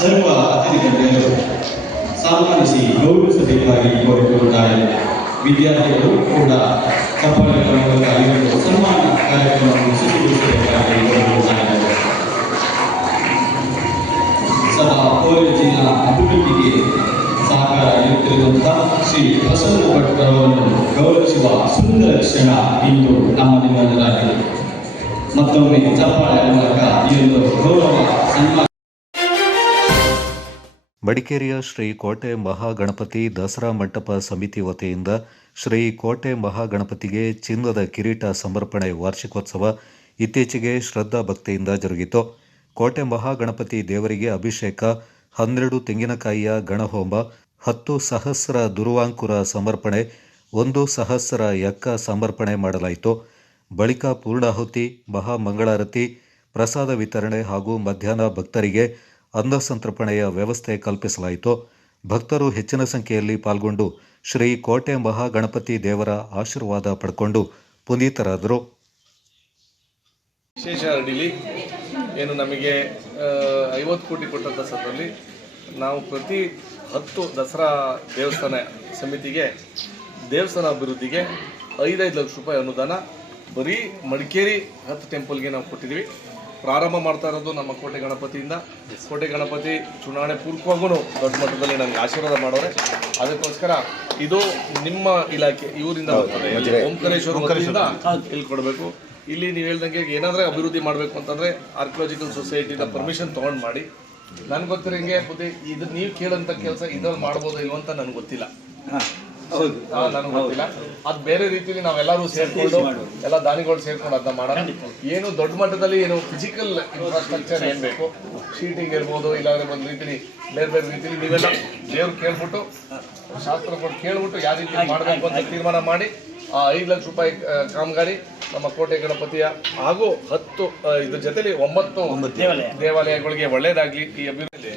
ಸರ್ವ ಅತಿಥಿಗಳು ಸನ್ಮಾನಿಸಿ ಗೌರವಿಸಬೇಕಾಗಿ ಕೋರಿಕೊಳ್ಳುತ್ತಾರೆ. ವಿದ್ಯಾರ್ಥಿಗಳು ಕೂಡ ಚಪ್ಪಾಳೆಗಳ ಮೂಲಕ ಸನ್ಮಾನ ಕಾರ್ಯಕ್ರಮವನ್ನು ಯಶಸ್ವಿಗೊಳಿಸಬೇಕಾಗಿ ಕೋರಿಕೊಳ್ಳುತ್ತಾರೆ. ಸದಾ ಕಾಲೇಜಿನ ಅಭಿವೃದ್ಧಿಗೆ ಸಹಕಾರ ನೀಡುತ್ತಿರುವಂತಹ ಶ್ರೀ ಪ್ರಸನ್ನ ಭಟ್ ಅವರನ್ನು ಗೌರವಿಸುವ ಸುಂದರ ಕ್ಷಣ ಇಂದು ನಮ್ಮ ನಿಮ್ಮದರಾಗಿದೆ. ಮತ್ತೊಮ್ಮೆ ಚಪ್ಪಾಳೆಯ ಮೂಲಕ ಈ ಒಂದು ಗೌರವ ಸನ್ಮಾನ. ಮಡಿಕೇರಿಯ ಶ್ರೀ ಕೋಟೆ ಮಹಾಗಣಪತಿ ದಸರಾ ಮಂಟಪ ಸಮಿತಿ ವತಿಯಿಂದ ಶ್ರೀ ಕೋಟೆ ಮಹಾಗಣಪತಿಗೆ ಚಿನ್ನದ ಕಿರೀಟ ಸಮರ್ಪಣೆ ವಾರ್ಷಿಕೋತ್ಸವ ಇತ್ತೀಚೆಗೆ ಶ್ರದ್ಧಾ ಭಕ್ತಿಯಿಂದ ಜರುಗಿತು. ಕೋಟೆ ಮಹಾಗಣಪತಿ ದೇವರಿಗೆ ಅಭಿಷೇಕ, 12 ತೆಂಗಿನಕಾಯಿಯ ಗಣಹೋಮ, 10 ಸಹಸ್ರ ದುರ್ವಾಂಕುರ ಸಮರ್ಪಣೆ, 1 ಸಹಸ್ರ ಯಕ್ಕ ಸಮರ್ಪಣೆ ಮಾಡಲಾಯಿತು. ಬಳಿಕ ಪೂರ್ಣಾಹುತಿ, ಮಹಾಮಂಗಳಾರತಿ, ಪ್ರಸಾದ ವಿತರಣೆ ಹಾಗೂ ಮಧ್ಯಾಹ್ನ ಭಕ್ತರಿಗೆ ಅನ್ನ ಸಂತರ್ಪಣೆಯ ವ್ಯವಸ್ಥೆ ಕಲ್ಪಿಸಲಾಯಿತು. ಭಕ್ತರು ಹೆಚ್ಚಿನ ಸಂಖ್ಯೆಯಲ್ಲಿ ಪಾಲ್ಗೊಂಡು ಶ್ರೀ ಕೋಟೆ ಮಹಾಗಣಪತಿ ದೇವರ ಆಶೀರ್ವಾದ ಪಡ್ಕೊಂಡು ಪುನೀತರಾದರು. ವಿಶೇಷ ಅಡಿಲಿ ಏನು ನಮಗೆ 50 ಕೋಟಿ ಕೊಟ್ಟಂಥ ಸಂದರ್ಭದಲ್ಲಿ ನಾವು ಪ್ರತಿ 10 ದಸರಾ ದೇವಸ್ಥಾನ ಸಮಿತಿಗೆ ದೇವಸ್ಥಾನ ಅಭಿವೃದ್ಧಿಗೆ 5 ಲಕ್ಷ ರೂಪಾಯಿ ಅನುದಾನ ಬರೀ ಮಡಿಕೇರಿ 10 ಟೆಂಪಲ್ಗೆ ನಾವು ಕೊಟ್ಟಿದ್ದೀವಿ. ಪ್ರಾರಂಭ ಮಾಡ್ತಾ ಇರೋದು ನಮ್ಮ ಕೋಟೆ ಗಣಪತಿಯಿಂದ. ಕೋಟೆ ಗಣಪತಿ ಚುನಾವಣೆ ಪೂರ್ವಕವಾಗೂ ದೊಡ್ಡ ಮಟ್ಟದಲ್ಲಿ ನನಗೆ ಆಶೀರ್ವಾದ ಮಾಡೋರೆ. ಅದಕ್ಕೋಸ್ಕರ ಇದು ನಿಮ್ಮ ಇಲಾಖೆ ಇವರಿಂದ ಓಂಕಾರೇಶ್ವರ ವತಿಯಿಂದ ಇಲ್ಲಿ ಕೊಡಬೇಕು. ಇಲ್ಲಿ ನೀವು ಹೇಳ್ದಂಗೆ ಏನಾದರೂ ಅಭಿವೃದ್ಧಿ ಮಾಡಬೇಕು ಅಂತಂದರೆ ಆರ್ಕಿಯಾಲಜಿಕಲ್ ಸೊಸೈಟಿದ ಪರ್ಮಿಷನ್ ತೊಗೊಂಡು ಮಾಡಿ. ನನಗೆ ಗೊತ್ತಿರೋಂಗೆ ಇದು ನೀವು ಕೇಳೋಂಥ ಕೆಲಸ ಇದ್ರಲ್ಲಿ ಮಾಡ್ಬೋದು ಇಲ್ವ ಅಂತ ನನಗೆ ಗೊತ್ತಿಲ್ಲ. ನನಗೆ ಗೊತ್ತಿಲ್ಲ. ಅದು ಬೇರೆ ರೀತಿಯಲ್ಲಿ ನಾವೆಲ್ಲರೂ ಸೇರ್ಕೊಂಡು ಎಲ್ಲ ದಾನಿಗಳು ಸೇರ್ಕೊಂಡು ಅದನ್ನ ಮಾಡೋಣ. ಏನು ದೊಡ್ಡ ಮಟ್ಟದಲ್ಲಿ ಏನು ಫಿಸಿಕಲ್ ಇನ್ಫ್ರಾಸ್ಟ್ರಕ್ಚರ್ ಏನು ಬೇಕು, ಶೀಟಿಂಗ್ ಇರ್ಬೋದು, ಇಲ್ಲಾಂದ್ರೆ ಒಂದು ರೀತಿಲಿ ಬೇರೆ ಬೇರೆ ರೀತಿಲಿ ನೀವೆಲ್ಲ ದೇವ್ರು ಕೇಳ್ಬಿಟ್ಟು ಶಾಸ್ತ್ರಗಳು ಕೇಳ್ಬಿಟ್ಟು ಯಾವ ರೀತಿ ಮಾಡಬೇಕು ಅಂತ ತೀರ್ಮಾನ ಮಾಡಿ ಆ 5 ಲಕ್ಷ ರೂಪಾಯಿ ಕಾಮಗಾರಿ ನಮ್ಮ ಕೋಟೆ ಗಣಪತಿಯ ಹಾಗೂ 10 ಇದ್ರ ಜೊತೆಲಿ 9 ದೇವಾಲಯಗಳಿಗೆ ಒಳ್ಳೇದಾಗ್ಲಿ. ಈ ಅಭಿವೃದ್ಧಿ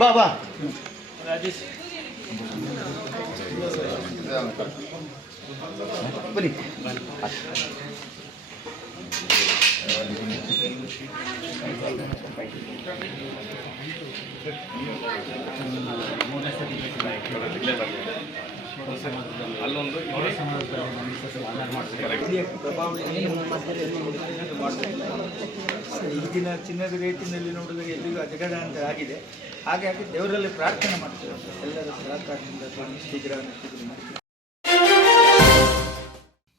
ಬಾ ಬಾ ಬನ್ನಿ. ಅಲ್ಲೊಂದು ಈಗಿನ ಚಿನ್ನದ ರೇಟಿನಲ್ಲಿ ನೋಡಿದರೆ ಎಲ್ಲಿಗೂ ಅಜಗಜಾಂತ ಆಗಿದೆ. ಹಾಗಾಗಿ ದೇವರಲ್ಲಿ ಪ್ರಾರ್ಥನೆ ಮಾಡ್ತೇವೆ ಎಲ್ಲರ ಸಹಕಾರದಿಂದ ಶೀಘ್ರ.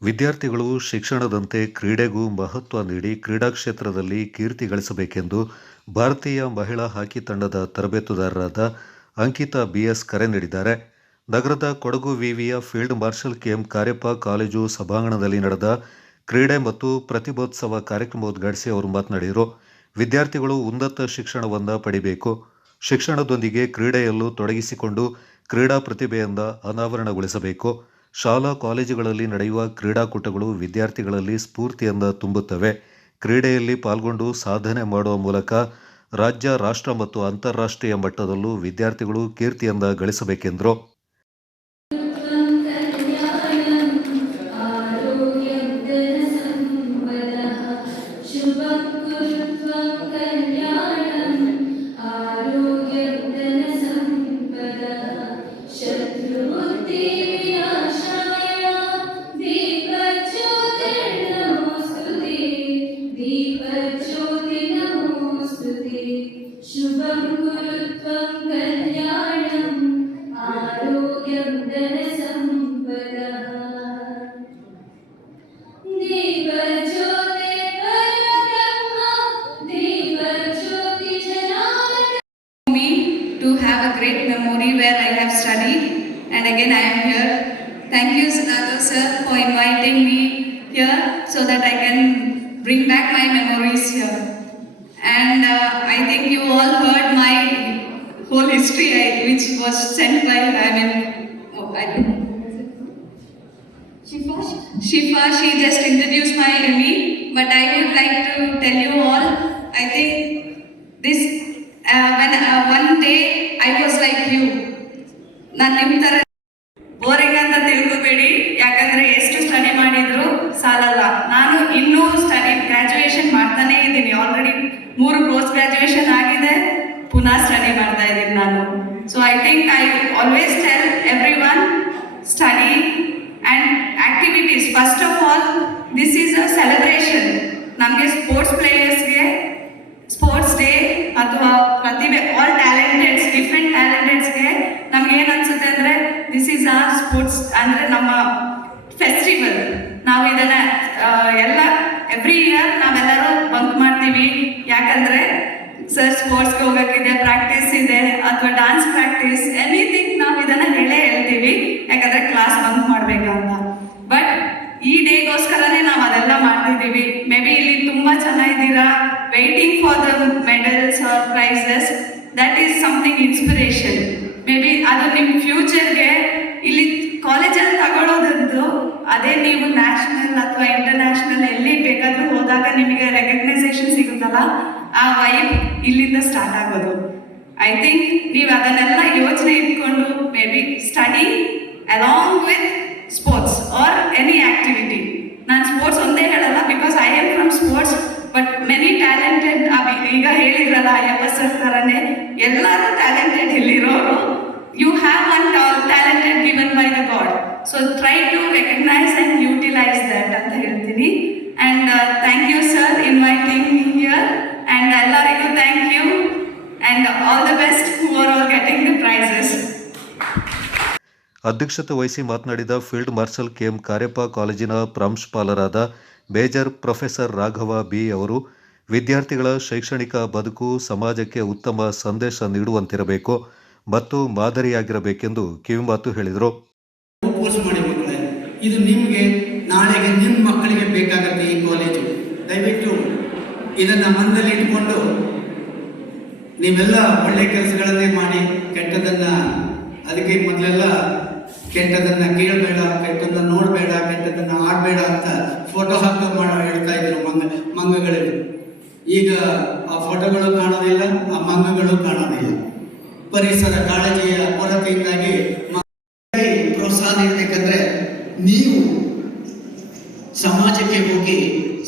ವಿದ್ಯಾರ್ಥಿಗಳು ಶಿಕ್ಷಣದಂತೆ ಕ್ರೀಡೆಗೂ ಮಹತ್ವ ನೀಡಿ ಕ್ರೀಡಾ ಕ್ಷೇತ್ರದಲ್ಲಿ ಕೀರ್ತಿ ಗಳಿಸಬೇಕೆಂದು ಭಾರತೀಯ ಮಹಿಳಾ ಹಾಕಿ ತಂಡದ ತರಬೇತುದಾರರಾದ ಅಂಕಿತಾ BS ಕರೆ ನೀಡಿದ್ದಾರೆ. ನಗರದ ಕೊಡಗು ವಿವಿಯ field marshal KM Cariappa college ಸಭಾಂಗಣದಲ್ಲಿ ನಡೆದ ಕ್ರೀಡೆ ಮತ್ತು ಪ್ರತಿಭೋತ್ಸವ ಕಾರ್ಯಕ್ರಮ ಉದ್ಘಾಟಿಸಿ ಅವರು ಮಾತನಾಡಿದರು. ವಿದ್ಯಾರ್ಥಿಗಳು ಉನ್ನತ ಶಿಕ್ಷಣವನ್ನು ಪಡಿಬೇಕು, ಶಿಕ್ಷಣದೊಂದಿಗೆ ಕ್ರೀಡೆಯಲ್ಲೂ ತೊಡಗಿಸಿಕೊಂಡು ಕ್ರೀಡಾ ಪ್ರತಿಭೆಯಿಂದ ಅನಾವರಣಗೊಳಿಸಬೇಕು. ಶಾಲಾ ಕಾಲೇಜುಗಳಲ್ಲಿ ನಡೆಯುವ ಕ್ರೀಡಾಕೂಟಗಳು ವಿದ್ಯಾರ್ಥಿಗಳಲ್ಲಿ ಸ್ಫೂರ್ತಿಯಿಂದ ತುಂಬುತ್ತವೆ. ಕ್ರೀಡೆಯಲ್ಲಿ ಪಾಲ್ಗೊಂಡು ಸಾಧನೆ ಮಾಡುವ ಮೂಲಕ ರಾಜ್ಯ, ರಾಷ್ಟ್ರ ಮತ್ತು ಅಂತಾರಾಷ್ಟ್ರೀಯ ಮಟ್ಟದಲ್ಲೂ ವಿದ್ಯಾರ್ಥಿಗಳು ಕೀರ್ತಿಯಿಂದ ಗಳಿಸಬೇಕೆಂದರು. शुभं कुरुत्वं कल्याणं आरोग्यं धनसम्पदः दीपज्योतिर्परब्रह्म दीपज्योतिजनार्दन. Me to have a great memory where I have studied and again I am here. Thank you Sagar sir for inviting me here so that I can bring back my memories here. And I think you all heard my whole history which was sent by, Shifa, she just introduced me, but I would like to tell you all, I think this, when one day I was like you, ನಾನು ನಿಮ್ಮ ಥರ ಬೋರಿಂಗ್ ಅಂತ ತಿಳ್ಕೊಬೇಡಿ, ಯಾಕಂದರೆ ಎಷ್ಟು ಸ್ಟಡಿ ಮಾಡಿದ್ರು ಸಾಲಲ್ಲ. ನಾನು ಇನ್ನೂ ಗ್ರ್ಯಾಜುಯೇಷನ್ ಮಾಡ್ತಾನೇ ಇದ್ದೀನಿ. ಆಲ್ರೆಡಿ 3 ಪೋಸ್ಟ್ ಗ್ರ್ಯಾಜುಯೇಷನ್ ಆಗಿದೆ, ಪುನಃ ಸ್ಟಡಿ ಮಾಡ್ತಾ ಇದ್ದೀನಿ ನಾನು. So I think I always tell every one, study and activities. First of all this is a celebration. ನಮಗೆ ಸ್ಪೋರ್ಟ್ಸ್ ಪ್ಲೇಯರ್ಸ್ಗೆ ಸ್ಪೋರ್ಟ್ಸ್ ಡೇ ಅಥವಾ ಪ್ರತಿಭೆ, ಆಲ್ ಟ್ಯಾಲೆಂಟೆಡ್ಸ್, ಡಿಫ್ರೆಂಟ್ ಟ್ಯಾಲೆಂಟೆಡ್ಸ್ಗೆ ನಮಗೇನು ಅನ್ಸುತ್ತೆ ಅಂದರೆ ದಿಸ್ ಈಸ್ ಆರ್ ಸ್ಪೋರ್ಟ್ಸ್, ಅಂದರೆ ನಮ್ಮ ಫೆಸ್ಟಿವಲ್. ನಾವು ಇದನ್ನು ಎಲ್ಲ ಎವ್ರಿ ಇಯರ್ ನಾವೆಲ್ಲರೂ ಬಂಕ್ ಮಾಡ್ತೀವಿ. ಯಾಕಂದರೆ ಸರ್ ಸ್ಪೋರ್ಟ್ಸ್ಗೆ ಹೋಗೋಕ್ಕಿದೆ, ಪ್ರಾಕ್ಟೀಸ್ ಇದೆ, ಅಥವಾ ಡಾನ್ಸ್ ಪ್ರಾಕ್ಟೀಸ್, ಎನಿಥಿಂಗ್ ನಾವು ಇದನ್ನು ಹೇಳ್ತೀವಿ, ಯಾಕಂದರೆ ಕ್ಲಾಸ್ ಬಂಕ್ ಮಾಡಬೇಕಂತ. ಬಟ್ ಈ ಡೇಗೋಸ್ಕರನೇ ನಾವು ಅದೆಲ್ಲ ಮಾಡ್ತಿದ್ದೀವಿ. ಮೇ ಬಿ ಇಲ್ಲಿ ತುಂಬ ಚೆನ್ನಾಗಿದ್ದೀರಾ, waiting for the medals or prizes. That is something inspiration. Maybe ಅದು ನಿಮ್ಮ ಫ್ಯೂಚರ್ಗೆ ಇಲ್ಲಿ ಕಾಲೇಜಲ್ಲಿ ತಗೊಳ್ಳೋದದ್ದು, ಅದೇ ನೀವು ನ್ಯಾಷನಲ್ ಅಥವಾ ಇಂಟರ್ನ್ಯಾಷನಲ್ ಎಲ್ಲಿ ಬೇಕಾದರೂ ಹೋದಾಗ ನಿಮಗೆ ರೆಕಗ್ನೈಸೇಷನ್ ಸಿಗುತ್ತಲ್ಲ, ಆ ವೈಬ್ ಇಲ್ಲಿಂದ ಸ್ಟಾರ್ಟ್ ಆಗೋದು. ಐ ಥಿಂಕ್ ನೀವು ಅದನ್ನೆಲ್ಲ ಯೋಚನೆ ಇಟ್ಕೊಂಡು may be study along with sports R any activity. ನಾನು ಸ್ಪೋರ್ಟ್ಸ್ ಒಂದೇ ಹೇಳಲ್ಲ, because I am from sports, but many talented, ಈಗ ಹೇಳಿದ್ರಲ್ಲ ಅಯ್ಯಪ್ಪ ಸರ್ ಥರನೇ ಎಲ್ಲರೂ talented ಇಲ್ಲಿರೋರು. You have one talented given by the God. So try to recognize and utilize that ಅಂತ ಹೇಳ್ತೀನಿ. And thank you sir inviting me here. And ಎಲ್ಲರಿಗೂ thank you and all the best who are all getting the prizes. ಅಧ್ಯಕ್ಷತೆ ವಹಿಸಿ ಮಾತನಾಡಿದ ಫೀಲ್ಡ್ ಮಾರ್ಷಲ್ ಕೆಎಂ ಕಾರ್ಯಪ್ಪ ಕಾಲೇಜಿನ ಪ್ರಾಂಶುಪಾಲರಾದ ಮೇಜರ್ ಪ್ರೊಫೆಸರ್ ರಾಘವ ಬಿ ಅವರು ವಿದ್ಯಾರ್ಥಿಗಳ ಶೈಕ್ಷಣಿಕ ಬದುಕು ಸಮಾಜಕ್ಕೆ ಉತ್ತಮ ಸಂದೇಶ ನೀಡುವಂತಿರಬೇಕು ಮತ್ತು ಮಾದರಿಯಾಗಿರಬೇಕೆಂದು ಕಿವಿಮಾತು ಹೇಳಿದರು. ಕೋರ್ಸ್ ಮಾಡಿ ಮಕ್ಕಳೇ, ಇದು ನಿಮಗೆ ನಾಳೆಗೆ ನಿಮ್ಮ ಮಕ್ಕಳಿಗೆ ಬೇಕಾಗತ್ತೆ ಈ ಕಾಲೇಜು. ದಯವಿಟ್ಟು ಇದನ್ನು ಮನದಲ್ಲಿ ಇಟ್ಕೊಂಡು ನೀವೆಲ್ಲ ಒಳ್ಳೆ ಕೆಲಸಗಳನ್ನೇ ಮಾಡಿ, ಕೆಟ್ಟದನ್ನು ಅದಕ್ಕೆ ಮೊದಲೆಲ್ಲ ಕೆಟ್ಟದನ್ನು ಕೇಳಬೇಡ, ಕೆಟ್ಟದನ್ನು ನೋಡಬೇಡ, ಕೆಟ್ಟದನ್ನು ಆಡಬೇಡ ಅಂತ ಫೋಟೋ ಹಾಕಿ ಹೇಳ್ತಾ ಇದ್ರು ಮಂಗಗಳಲ್ಲಿ. ಈಗ ಆ ಫೋಟೋಗಳು ಕಾಣೋದಿಲ್ಲ, ಆ ಮಂಗಗಳು ಕಾಣೋದಿಲ್ಲ. ಪರಿಸರ ಕಾಳಜಿಯ ಕೊರತೆಯಿಂದಾಗಿ ಪ್ರೋತ್ಸಾಹ ನೀಡಬೇಕಂದ್ರೆ ನೀವು ಸಮಾಜಕ್ಕೆ ಹೋಗಿ